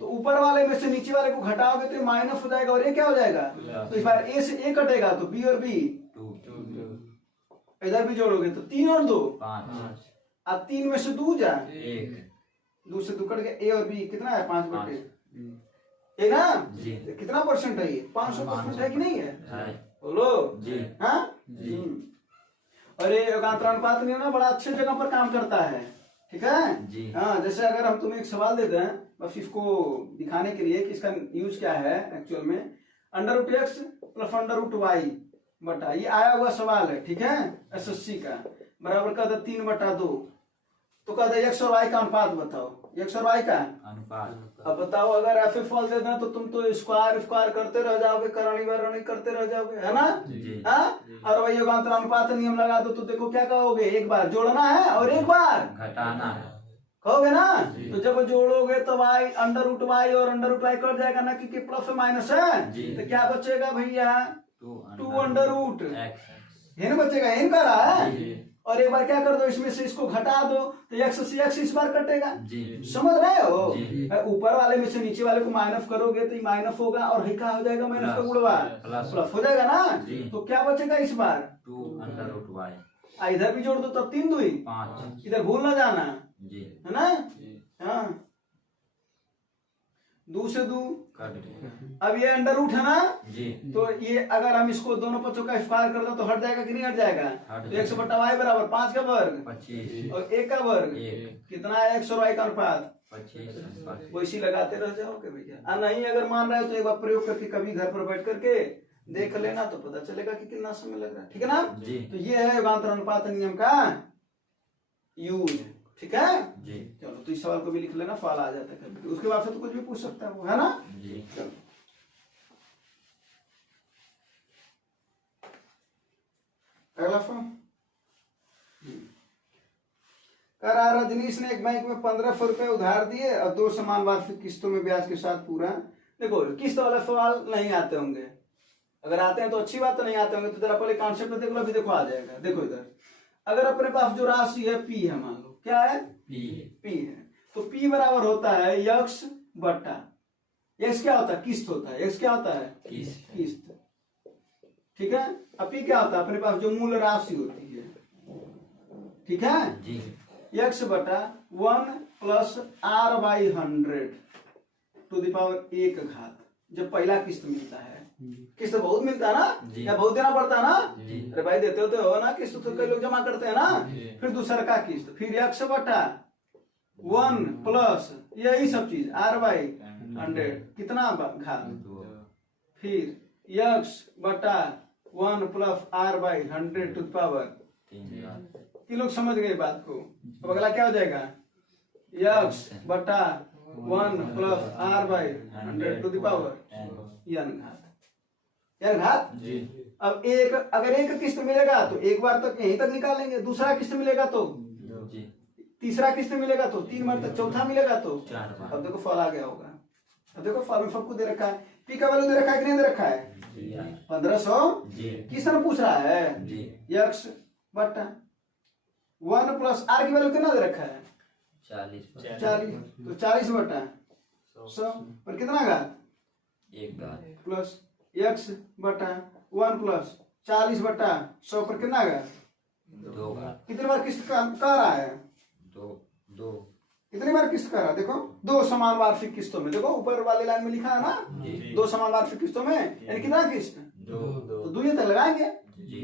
तो ऊपर वाले में से नीचे वाले को घटाओगे तो ये माइनस हो जाएगा, और ये क्या हो जाएगा, तो इस बार a से a कटेगा, तो b और b, इधर भी जोड़ोगे तो 3 और 2 5, अब 3 में से 2 जा 1, 2 से 2 कट गया, a और b कितना है 5 बटे है ना, कितना परसेंट है ये 500% है कि नहीं है, बोलो हाँ। और ये योगांतरानुपात नियम ना बड़ा अच्छे जगह पर काम करता है, ठीक है। हाँ, जैसे अगर हम तुम्हें एक सवाल देते हैं, बस इसको दिखाने के लिए कि इसका यूज क्या है एक्चुअल में, √x प्लस √y बटा, ये आया हुआ सवाल है, ठीक है, एसएससी का, बराबर का 3/2, तो कहते x और y का अनुपात बताओ, x और y का अनुपात। अब बताओ, अगर ऐसे फल दे दें तो तुम तो स्क्वायर करते रह जाओगे, करणी करते रह जाओगे, है ना। हाँ, और वही योगांतरानुपात नियम लगा दो तो देखो क्या कहोगे, एक बार जोड़ना है और एक बार घटाना है कहोगे ना, तो जब जोड़ोगे तो y √y और √y कट जाएगा ना, क्योंकि प्लस माइनस है, तो क्या बचेगा भैया 2 है ना, बचेगा इनका रहा है। और एक बार क्या कर दो, इसमें से इसको घटा दो तो x से x इस बार कटेगा, समझ रहे हो। ऊपर वाले में से नीचे वाले को माइनस करोगे तो ये माइनस होगा, और क्या हो जाएगा माइनस का गुणा प्लस हो जाएगा ना, तो क्या बचेगा इस बार 2 √y, इधर भी जोड़ दो तब 3 दूई 5 इधर भूल ना जाना जी है ना। हाँ 2 से 2 कट गया अब ये अंडर रूट है ना, जी तो ये अगर हम इसको दोनों पक्षों का स्क्वायर कर दो तो हट जाएगा कि नहीं हट जाएगा। हट तो 100 बट्टा y बराबर 5 का वर्ग 25 और 1 का वर्ग एक कितना है, x और y का अनुपात 25 वो इसी लगाते रह जाओगे भैया। और नहीं अगर मान रहे हो तो एक बार प्रयोग करके कभी घर पर बैठ करके देख लेना तो पता चलेगा कि कितना समय लग रहा है, ठीक है ना। जी तो ये है युगांतर अनुपात नियम का यूज, ठीक है। जी चलो तो इस सवाल को भी लिख लेना, फॉल आ जाता है कभी, उसके बाद से तो कुछ भी पूछ सकता है वो, है ना। जी चलो अगला फॉर्म। कह रहा रजनीश ने एक बैंक में 1500 रुपए उधार दिए और 2 समान वार्षिक किस्तों में ब्याज के साथ पूरा। देखो किस्त वाला सवाल नहीं आते होंगे, अगर आते हैं तो अच्छी बात, तो नहीं आते होंगे तो जरा पहले कॉन्सेप्ट देख लो, अभी देखो आ जाएगा। देखो इधर अगर अपने पास जो राशि है पी है, मान लो क्या है पी है, तो पी बराबर होता है यक्स बट्टा एक्स क्या होता है किस्त होता है, एक्स क्या होता है किस्त, ठीक है। अब पी क्या होता है अपने पास जो मूल राशि होती है, ठीक है। जी एक्स बटा 1 plus r by 100 to the power 1 घात, जब पहला किस्त मिलता है, किस्त बहुत मिलता है ना, जी। या बहुत देना पड़ता है ना, जी अरे भाई देते होते हो ना किस्त, तो कई लोग जमा करते हैं ना। फिर दूसरा का किस्त, फिर एक्स बटा 1 प्लस यही सब चीज आर बाई 100 कितना घात, फिर एक्स बटा 1 plus r by 100 to the power 3 लोग समझ गए बात को। अब अगला क्या हो जाएगा, एक्स बटा 1 plus r by 100 to the power n घात जी अब एक अगर एक किस्त मिलेगा तो एक बार तक यहीं तक निकालेंगे, दूसरा किस्त मिलेगा तो जी तीसरा किस्त मिलेगा तो 3 बार तक, चौथा मिलेगा तो 4 बार अब देखो फल आ गया होगा। अब देखो फल में सबको दे रखा है, पी का वैल्यू दे रखा है कि नहीं दे रखा है, 1500 जी किस तरह पूछ रहा है, जी एक्स बटा 1 प्लस आर की वैल्यू कितना दे रखा है 40, तो 40 बटा 100 पर कितना घात एक घात प्लस एक्स बटा 1 प्लस 40 बटा 100 पर कितना घात, 2 घात कितनी बार किस्त कर रहा है, 2 कितनी बार किस्त कर रहा है, देखो 2 समान वार्षिक किस्तों में, देखो ऊपर वाले लाइन में लिखा है ना जी 2 समान वार्षिक किस्तों में, यानी कितना किस्त, 2 तो 2 तक लगाएंगे। जी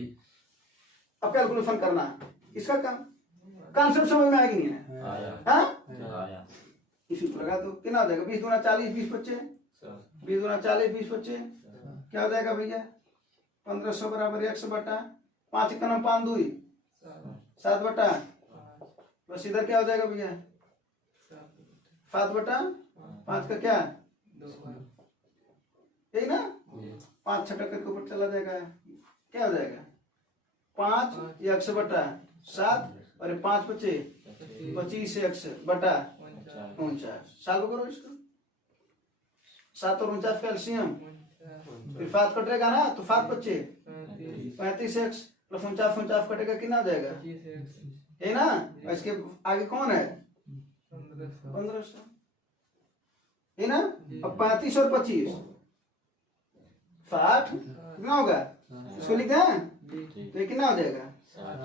अब कैलकुलेशन करना इसका काम, कॉन्सेप्ट समझ में आएगी नहीं है, आया हाँ आया इसी को लगा दो, कितना हो जाएगा 20 दूना 40 20 25 20 दूना 40 20 25 क्या हो जाएगा भैया 1500 बराबर 100 बटा 5 का नाम 5 2 7 बटा बस इधर क्या हो जाएगा भैया 7 बटा 5 का क्या यही ना 5 छठा करके ऊपर चला जाएगा, क्या हो जाएगा 5 100 बटा 7 और 5 बचे 25 100 बटा 49, साल को करो इसको 7 और 49 कैल्शियम, फिर 5 कटेगा ना तो 5 बच्चे 35 एक्स प्लस 49 कटेगा कितना हो जाएगा है ना, इसके आगे कौन है 1500 है ना। अब 35 और 25 60 कितना होगा, इसको लिखते हैं तो ये कितना हो जाएगा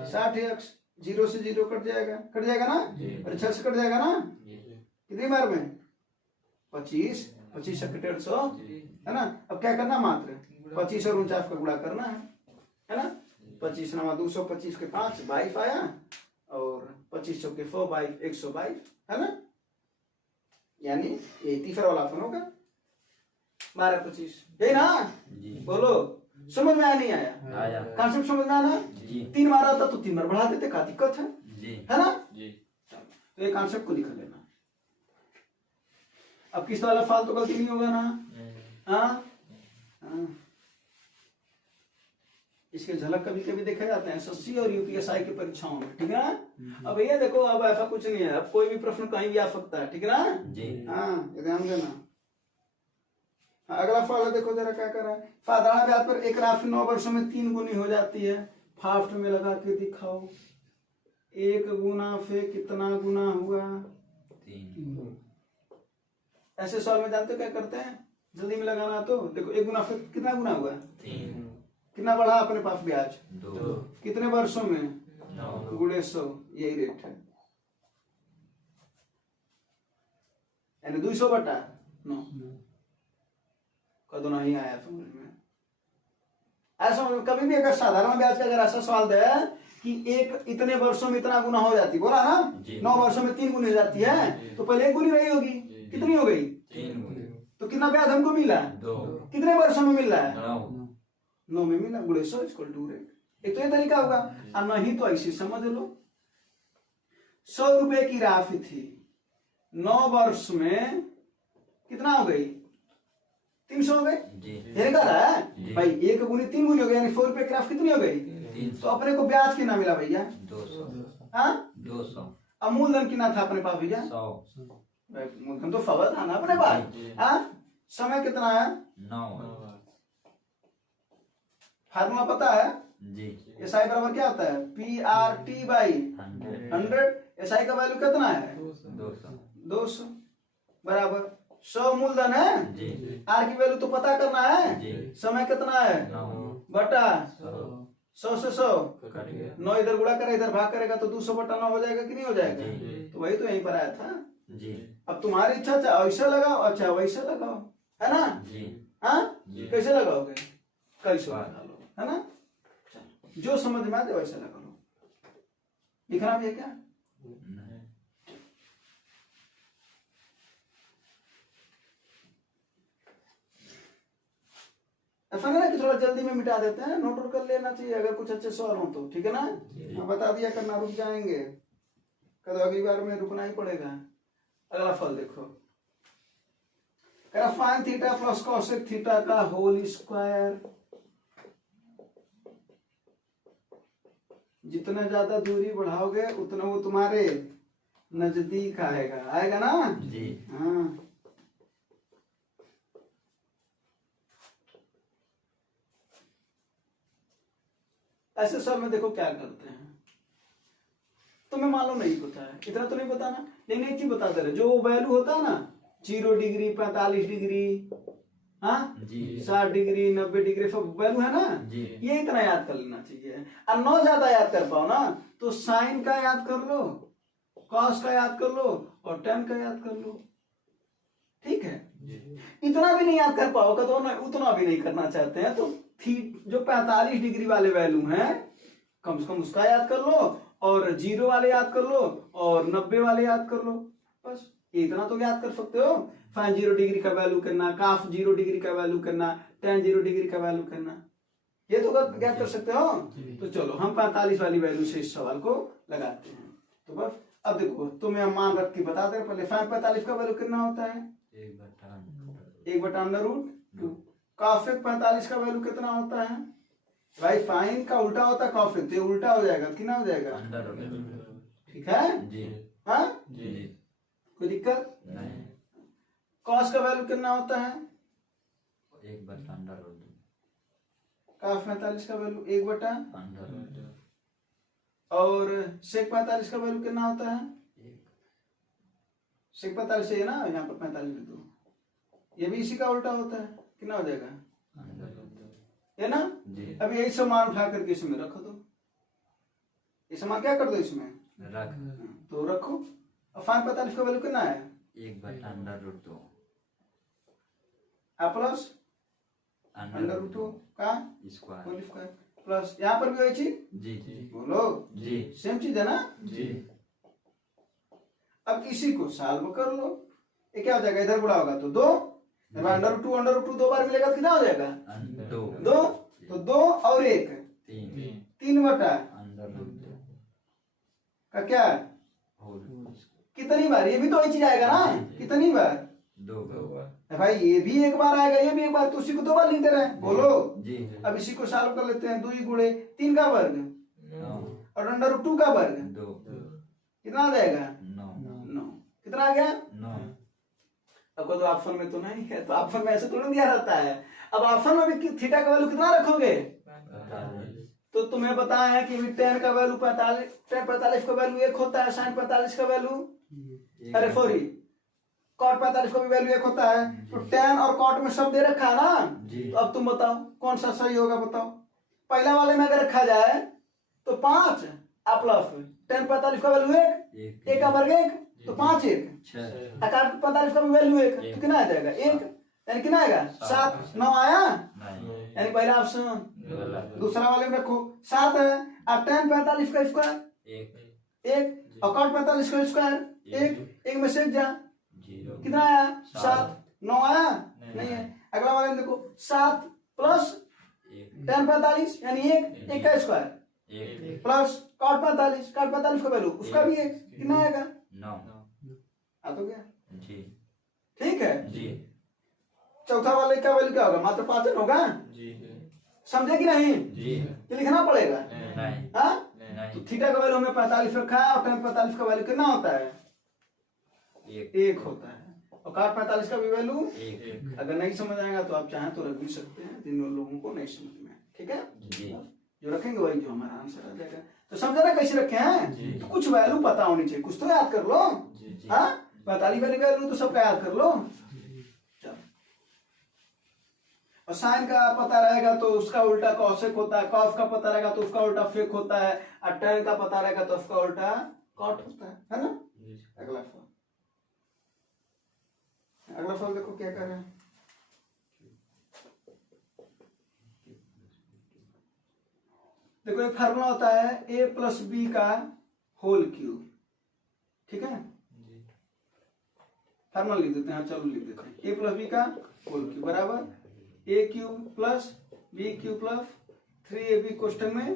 60 एक्स, 0 से 0 कट जाएगा ना, और 6 से कट जाएगा ना, कितनी बार में 25 25 से 150 है ना। अब क्या करना मात्र 25 और 49 का गुणा करना है ना, 25 नवा 225 के 5 22 आया और 25 चौके 4 22 122 है ना, यानी ये तीसरा वाला ऑप्शन होगा 12 25 है ना। बोलो समझ में आया नहीं आया, आया कॉन्सेप्ट समझ में आना, जी 3 बार आता तो 3 बार बढ़ा देते, क्या दिक्कत है जी है ना। जी तो ये कॉन्सेप्ट को लिख लेना। अब किस वाला फालतू गलती नहीं होगा ना, हाँ इसके झलक कभी कभी देखे जाते हैं एसएससी और यूपीएसआई की परीक्षाओं में, ठीक है ना। अब ये देखो अब ऐसा कुछ नहीं है, अब कोई भी प्रश्न कहीं भी आ सकता है, ठीक है ना। जी हाँ ये ध्यान देना। अगला फल देखो जरा क्या कर रहा है, साधारण ब्याज पर एक राशि 9 वर्षों में 3 गुनी हो जाती है, फास्ट में लगा के दिखाओ 1 गुना से कितना गुना हुआ। 3 ऐसे सवाल में जानते हो क्या करते हैं, जल्दी में लगाना तो देखो 1 गुना से कितना गुना हुआ, 3 कितना बढ़ा अपने पास ब्याज, 2 कितने वर्षों में गुणे 100, यही रेट है, यानी 200/9। कदो नहीं आया समझ में? ऐसा कभी भी अगर साधारण ब्याज का अगर ऐसा सवाल दे कि एक इतने वर्षों में इतना गुना हो जाती, बोला ना 9 वर्षों में 3 गुनी हो जाती है, तो पहले 1 गुनी रही होगी, कितनी हो गई 3 तो कितना ब्याज हमको मिला 2 कितने वर्षों में मिल रहा है 9 9 में मिला, गुणे 100 इक्वल टू रेट। एक तो ये तरीका होगा, और नहीं तो ऐसे समझ लो 100 रुपए की राशि थी, 9 वर्ष में कितना हो गई 300 हो गई, जी ये कह रहा है जी। भाई 1 गुनी 3 गुनी हो गई, यानी 100 रुपए की राशि कितनी हो गई, 300 तो अपने को ब्याज कितना मिला भैया 200 हाँ, 200 अब मूलधन कितना था अपने पास भैया, 100 मूलधन तो फवा था ना अपने पास हाँ, समय कितना है 9 फार्मूला पता है, जी एसआई बराबर क्या होता है PRT/100, 100 एसआई का वैल्यू कितना है 200 200 बराबर 100 मूलधन है, जी आर की वैल्यू तो पता करना है, जी समय कितना है 9 बटा 100 100 से 100, कट गया 9 इधर गुणा करे इधर भाग करेगा तो 200/9 हो जाएगा कि नहीं हो जाएगा, जी। तो वही तो यहीं पर आया था। जी अब तुम्हारी इच्छा चाहे ऐसे लगाओ, अच्छा वैसे लगाओ, है ना जी हाँ, जी। कैसे लगाओगे कैसे लगा लो, है ना, जो समझ में आते वैसे लगा लो। लिखना भी है क्या, नहीं। ऐसा नहीं ना कि थोड़ा जल्दी में मिटा देते हैं, नोट कर लेना चाहिए अगर कुछ अच्छे सवाल हो तो, ठीक है ना, हाँ, बता दिया करना, रुक जाएंगे कल अगली बार में रुकना ही पड़ेगा। अगला फल देखो, fine theta plus cosec theta का होल स्क्वायर, जितना ज्यादा दूरी बढ़ाओगे उतना वो तुम्हारे नजदीक आएगा, आएगा ना, जी हाँ। ऐसे सवाल में देखो क्या करते हैं, तुम्हें मालूम नहीं पता है, इतना तो नहीं पता ना, लेकिन एक चीज बता दे रहे, जो वैल्यू होता है ना 0 डिग्री 45 डिग्री हाँ जी 60 डिग्री 90 डिग्री सब वैल्यू है ना, जी ये इतना याद कर लेना चाहिए। और 9 ज्यादा याद कर पाओ ना तो साइन का याद कर लो, कॉस का याद कर लो और टेन का याद कर लो, ठीक है। इतना भी नहीं याद कर पाओगे तो ना, उतना भी नहीं करना चाहते हैं तो जो 45 डिग्री वाले वैल्यू हैं कम से कम उसका याद कर लो, और 0 वाले याद कर लो और 90 वाले याद कर लो, बस इतना तो याद कर सकते हो। फाइन 0 डिग्री का वैल्यू करना, काफ 0 डिग्री का वैल्यू करना, टेन 0 डिग्री का वैल्यू करना, ये तो याद कर सकते हो। तो चलो हम 45 वाली वैल्यू से इस सवाल को लगाते हैं। तो बस अब देखो तुम्हें मान रख के बता दे पहले, फाइन 45 का वैल्यू कितना होता है 1/√2। कॉसेक 45 का वैल्यू कितना होता है भाई, फाइन का उल्टा होता है कॉसेक, तो उल्टा हो जाएगा, कितना हो जाएगा, ठीक है जी हाँ, जी कोई दिक्कत नहीं कॉस का वैल्यू कितना होता है 1/√2 काफ 45 का वैल्यू 1/, और सेक 45 का वैल्यू कितना होता है, सेक 45 है ना, यहाँ पर 45 लिख दो, ये भी इसी का उल्टा होता है, कितना हो जाएगा है ना। जी अब यही सामान उठा करके इसमें रख दो, ये सामान क्या कर दो इसमें रख तो रखो। अब फाइन 45 का वैल्यू कितना है 1/√2 प्लस √2 का स्क्वायर होल स्क्वायर, प्लस यहाँ पर भी वही चीज जी बोलो, जी सेम चीज है ना। जी अब इसी को सॉल्व कर लो, ये क्या हो जाएगा, इधर गुणा होगा तो 2, √2 दो बार मिलेगा तो कितना हो जाएगा 2, तो 2 और 1 3/√2 का क्या कितनी बार, ये भी तो वही चीज आएगा ना, कितनी बार 2 भाई, ये भी एक बार आएगा ये भी एक बार, तो उसी को 2 बार लिखते रहे, बोलो। जी अब इसी को सॉल्व कर लेते हैं, 2 गुणे 3 का वर्ग 9 और √2 का वर्ग 2 कितना आ जाएगा 9 9, कितना आ गया 9 अब तो ऑप्शन में तो नहीं है, तो ऑप्शन में ऐसे थोड़ा दिया रहता है। अब ऑप्शन में भी थीटा का वैल्यू कितना रखोगे, तो तुम्हें बताया है कि tan का वैल्यू 45, tan 45 का वैल्यू 1 होता है, sin 45 का वैल्यू अरे सॉरी cot 45 का भी वैल्यू 1 होता है, तो tan और cot में सब दे रखा है ना, जी तो अब तुम बताओ कौन सा सही होगा, बताओ। पहला वाले में अगर रखा जाए तो 5 अब प्लस 10 45 का वैल्यू 1, 1 का वर्ग 1 तो 5 1, 8 45 का वैल्यू 1 तो कितना आ जाएगा 1, यानी कितना आएगा 7, 9 आया, यानी पहला ऑप्शन। दूसरा वाले में रखो 7 है, अब 10 45 का स्क्वायर 1 और cot 45 का स्क्वायर 1, 1 में से 1 जा, कितना आया 7, 9 आया नहीं है। अगला वाले में देखो 7 प्लस 10 45 यानी 1, 1 का स्क्वायर प्लस cot 45 का वैल्यू उसका भी 1, कितना आएगा 9। आ तो गया, जी ठीक है। जी चौथा वाले का वैल्यू क्या होगा, मात्र 5 होगा, समझे कि नहीं, कि लिखना पड़ेगा, नहीं हाँ। नहीं तो थीटा का वैल्यू हमने 45 रखा है और tan 45 का वैल्यू कितना होता है 1 होता है, और cot 45 का भी वैल्यू 1। अगर नहीं समझ आएगा तो आप चाहें तो रख भी सकते हैं, जिन लोगों को नहीं समझ में, ठीक है। जी जो रखेंगे वही जो हमारा आंसर आ जाएगा। तो समझा ना कैसे रखे हैं, तो कुछ वैल्यू पता होनी चाहिए, कुछ तो याद कर लो, हाँ 45 वाली वैल्यू तो सबका याद कर लो। चलो, और साइन का पता रहेगा तो उसका उल्टा कॉसेक होता है, कॉस का पता रहेगा तो उसका उल्टा फेक होता है, और tan का पता रहेगा तो उसका उल्टा कॉट होता है ना। अगला फल, अगला फल देखो क्या कर रहे हैं, देखो एक फार्मूला होता है a प्लस बी का होल क्यूब, ठीक है। फार्मूला लिख देते हैं, चलो लिख देते हैं a प्लस बी का होल क्यूब बराबर a cube plus B cube plus 3ab question में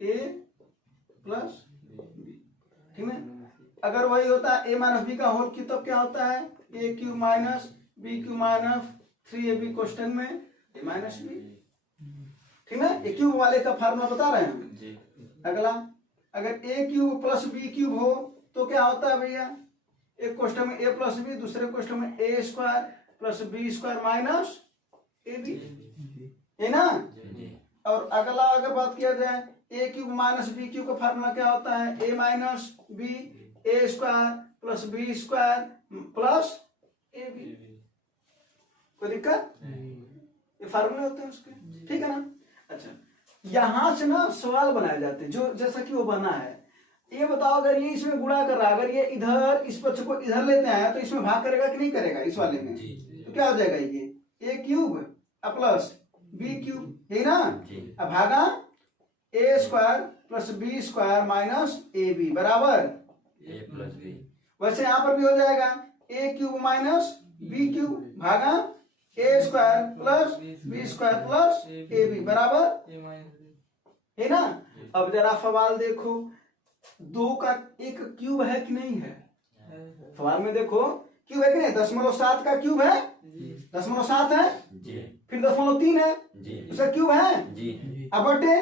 a प्लस बी, ठीक है। अगर वही होता है a माइनस बी का होल क्यूब तब क्या होता है a cube minus B cube minus 3ab question में a माइनस बी, ठीक है। ए क्यूब वाले का फार्मूला बता रहे हैं। अगला, अगर A cube plus B cube हो तो क्या होता है भैया, एक क्वेश्चन में ए प्लस बी, दूसरे क्वेश्चन में A square plus B square minus A B, है ना। और अगला अगर बात किया जाए A cube minus B cube का फार्मूला क्या होता है A minus B A square plus B square plus A B, कोई दिक्कत, ये फार्मूले होते हैं उसके, ठीक है ना। अच्छा, यहां से ना सवाल बनाए जाते हैं, जो जैसा कि वो बना है। ये बताओ अगर ये इसमें गुणा कर रहा है, अगर ये इधर इस बच्चे को इधर लेते हैं तो इसमें भाग करेगा कि नहीं करेगा, इस वाले में तो क्या हो जाएगा ये a cube plus B cube, है ना। अब भागा A square plus B square minus A B बराबर a प्लस बी। वैसे यहां पर भी हो जाएगा a cube minus B cube भागा A square plus B square plus A B बराबर, है ना। अब जरा सवाल देखो, 2 का एक क्यूब है कि नहीं है, सवाल में देखो क्यूब है कि नहीं, 0.7 का क्यूब है, 0.7 है, फिर 0.3 है, उसका क्यूब है, अब बटे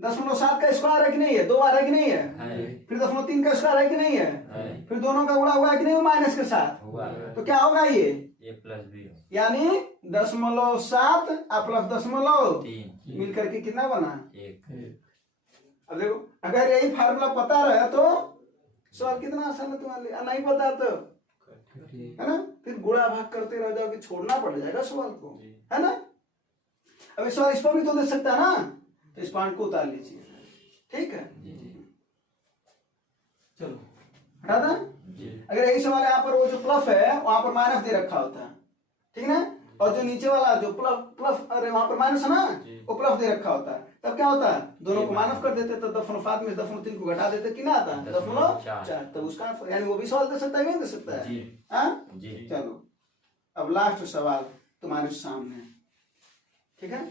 0.7 का स्क्वायर है कि नहीं है, 2 बार है कि नहीं है, फिर 0.3 का स्क्वायर है कि नहीं है, फिर दोनों का गुणा हुआ है कि नहीं माइनस के साथ, तो क्या होगा ये a प्लस बी, यानी 0.7 प्लस 0.3 मिलकर के कितना बना 1। अब देखो अगर यही फार्मूला पता रहे तो सवाल कितना आसान है तुम्हारे लिए, नहीं पता तो है ना, फिर गुणा भाग करते रह जाओगे, छोड़ना पड़ जाएगा सवाल को, है ना। अब इस सवाल इस पर भी तो दे सकता है ना, तो इस पॉइंट को उतार लीजिए, ठीक है। चलो हटा दें। अगर यही सवाल यहाँ पर वो जो प्लस है वहां पर माइनस दे रखा होता है, ठीक है ना, और जो नीचे वाला जो प्लस अरे वहां पर माइनस है ना, वो प्लस दे रखा होता है, तब क्या होता है दोनों को माइनस कर देते, तो 0.7 में 0.3 को घटा देते, कितना आता है 0.4, तब उसका यानी वो भी सवाल दे सकता है, नहीं दे सकता है, हाँ। चलो अब लास्ट सवाल तुम्हारे सामने है, ठीक है,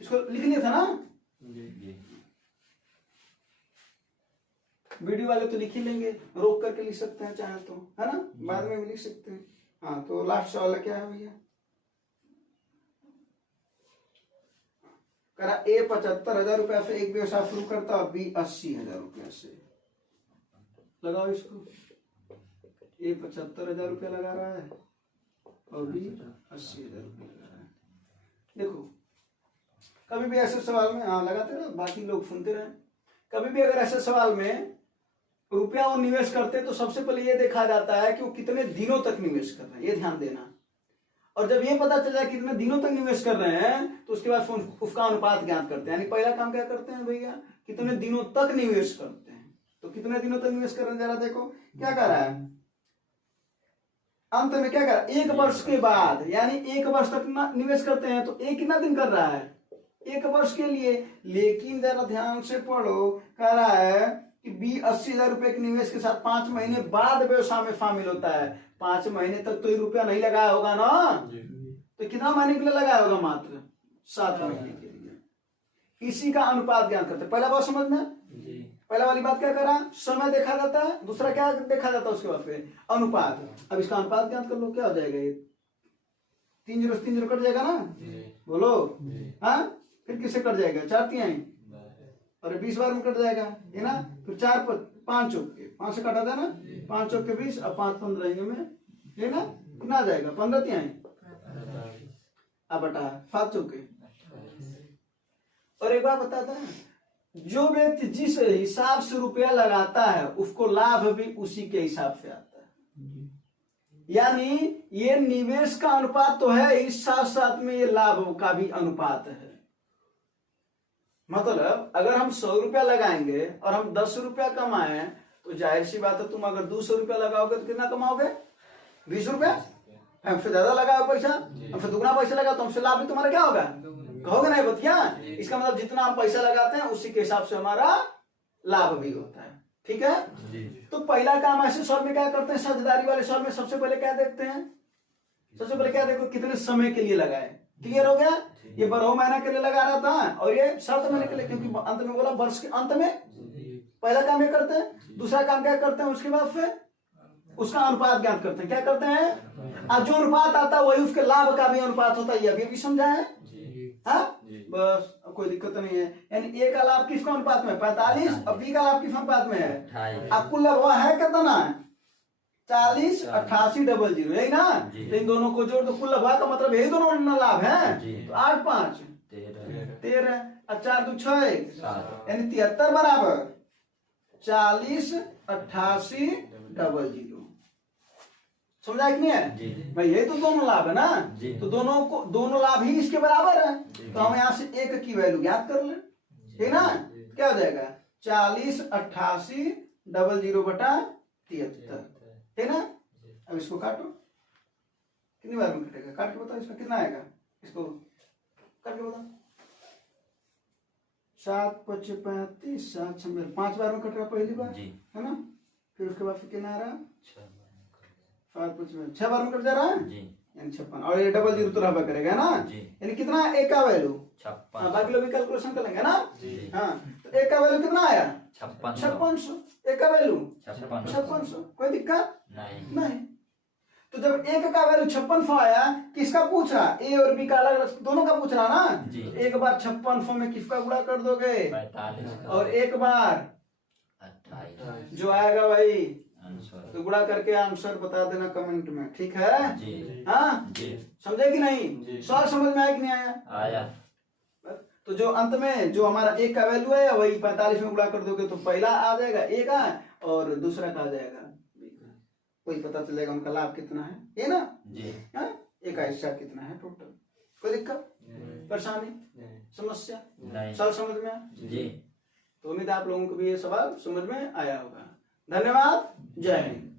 इसको लिख लिया था ना, वीडियो वाले तो लिख ही लेंगे, रोक करके लिख सकते हैं चाहे तो, है ना, बाद में भी लिख सकते हैं। हाँ तो लास्ट सवाल क्या है भैया, करा ए 75,000 रुपया से एक व्यवसाय शुरू करता और बी 80,000 रुपया से, लगाओ इसको, ए 75,000 रुपया लगा रहा है और बी 80,000 रुपया लगा रहा है। देखो कभी भी ऐसे सवाल में हाँ लगाते रहो, बाकी लोग सुनते रहे, कभी भी अगर ऐसे सवाल में रुपया वो निवेश करते तो सबसे पहले ये देखा जाता है कि वो कितने दिनों तक निवेश कर रहे हैं, ये ध्यान देना। और जब ये पता चल जाए कितने दिनों तक निवेश कर रहे हैं तो उसके बाद उसका अनुपात ज्ञात करते हैं, यानी पहला काम क्या करते हैं भैया, कितने दिनों तक निवेश करते हैं। तो कितने दिनों तक निवेश करने जा रहा है, देखो क्या कर रहा है अंत में, क्या कर रहा है 1 वर्ष के बाद, यानी 1 वर्ष तक निवेश करते हैं। तो एक कितना दिन कर रहा है 1 वर्ष के लिए। लेकिन जरा ध्यान से पढ़ो, कह रहा है कि 80,000 रुपए के निवेश के साथ 5 महीने बाद व्यवसाय में शामिल होता है। 5 महीने तक तो ये रुपया नहीं लगाया होगा ना, तो कितना महीने के लिए लगाया होगा, मात्र 7 महीने के लिए। इसी का अनुपात ज्ञान करते हैं। पहला बात समझ में, पहला वाली बात क्या करा, समय देखा जाता है, दूसरा क्या देखा जाता है उसके बाद फिर अनुपात। अब इसका अनुपात ज्ञान कर लो, क्या हो जाएगा ये 3 0 से 3 0 कट जाएगा ना, बोलो हाँ। फिर किससे कट जाएगा 4 3 और 20 बार में कट जाएगा, है ना। फिर 4 5 चौके 5 से काटा था ना, 5 चौके 20 और 5 15 में, है ना, कितना आ जाएगा 15 3 अब बटा 7 चौके। और एक बार बताता है, जो व्यक्ति जिस हिसाब से रुपया लगाता है उसको लाभ भी उसी के हिसाब से आता है। यानी ये निवेश का अनुपात तो है, इस साथ साथ में ये लाभ का भी अनुपात है। मतलब अगर हम 100 रुपया लगाएंगे और हम 10 रुपया कमाएं, तो जाहिर सी बात है तुम अगर 200 रुपया लगाओगे तो कितना कमाओगे 20 रुपया। हमसे ज्यादा लगाओ पैसा, हमसे दुगना पैसा लगा तो हमसे लाभ भी तुम्हारा क्या होगा, कहोगे नहीं बतिया। इसका मतलब जितना हम पैसा लगाते हैं उसी के हिसाब से हमारा लाभ भी होता है, ठीक है। तो पहला काम ऐसे सॉल्व में क्या करते हैं, साझेदारी वाले सॉल्व में सबसे पहले क्या देखते हैं, सबसे पहले क्या देखो कितने समय के लिए लगाए। क्लियर हो गया, ये 12 महीना के लिए लगा रहा था और ये 7 महीने के लिए, क्योंकि अंत में बोला वर्ष के अंत में। पहला काम ये करते हैं, दूसरा काम क्या करते हैं, उसके बाद फिर उसका अनुपात ज्ञात करते हैं। क्या करते हैं, और जो अनुपात आता है वही उसके लाभ का भी अनुपात होता है। ये अभी भी समझा है, हाँ बस कोई दिक्कत नहीं है। यानी ए का लाभ किसका अनुपात में 45 और बी का लाभ किस अनुपात में है, आपको लाभ है कितना 40 88 00, यही ना। तो इन दोनों को जोड़ दो, कुल लाभ का मतलब यही दोनों लाभ है। तो 8 5 13 और 4 2 6 यानी 73 बराबर 40 88 00। समझा कि नहीं है भाई, यही तो दोनों लाभ है ना। तो दोनों लाभ ही इसके बराबर है। तो हम यहाँ से एक की वैल्यू ज्ञात कर ले, ठीक ना। क्या हो जाएगा 40 88 00 बटा 73, ठीक ना। अब इसको काटो, कितनी बार में कटेगा, काट के बताओ इसका कितना आएगा, इसको काट के बताओ। 7 5 35 7 6 5 बार में कट रहा पहली बार, है ना। फिर उसके बाद फिर कितना आ रहा 6 बार में कट जा रहा है, यानी 56। और ये 00 तो रहा करेगा ना, यानी कितना एक का वैल्यू 56। बाकी लोग भी कैलकुलेशन कर लेंगे ना। हाँ तो एक का वैल्यू कितना आया 5600, एक का वैल्यू 5600, कोई दिक्कत नहीं। तो जब एक का वैल्यू 5600 आया, किसका पूछ रहा, ए और बी का अलग अलग दोनों का पूछ रहा ना। एक बार 5600 में किसका गुणा कर दोगे 45 और एक बार 28 जो आएगा भाई, तो गुणा करके आंसर बता देना कमेंट में, ठीक है। हाँ समझे कि नहीं, सवाल समझ में आया कि नहीं आया। तो जो अंत में जो हमारा एक का वैल्यू है वही 45 में गुणा कर दोगे तो पहला आ जाएगा ए का और दूसरा का आ जाएगा बी का। वही पता चलेगा उनका लाभ कितना है, ये ना। हाँ एक का हिस्सा कितना है टोटल। कोई दिक्कत परेशानी समस्या सवाल समझ में आया। तो उम्मीद है आप लोगों को भी ये सवाल समझ में आया होगा। धन्यवाद, जय हिंद।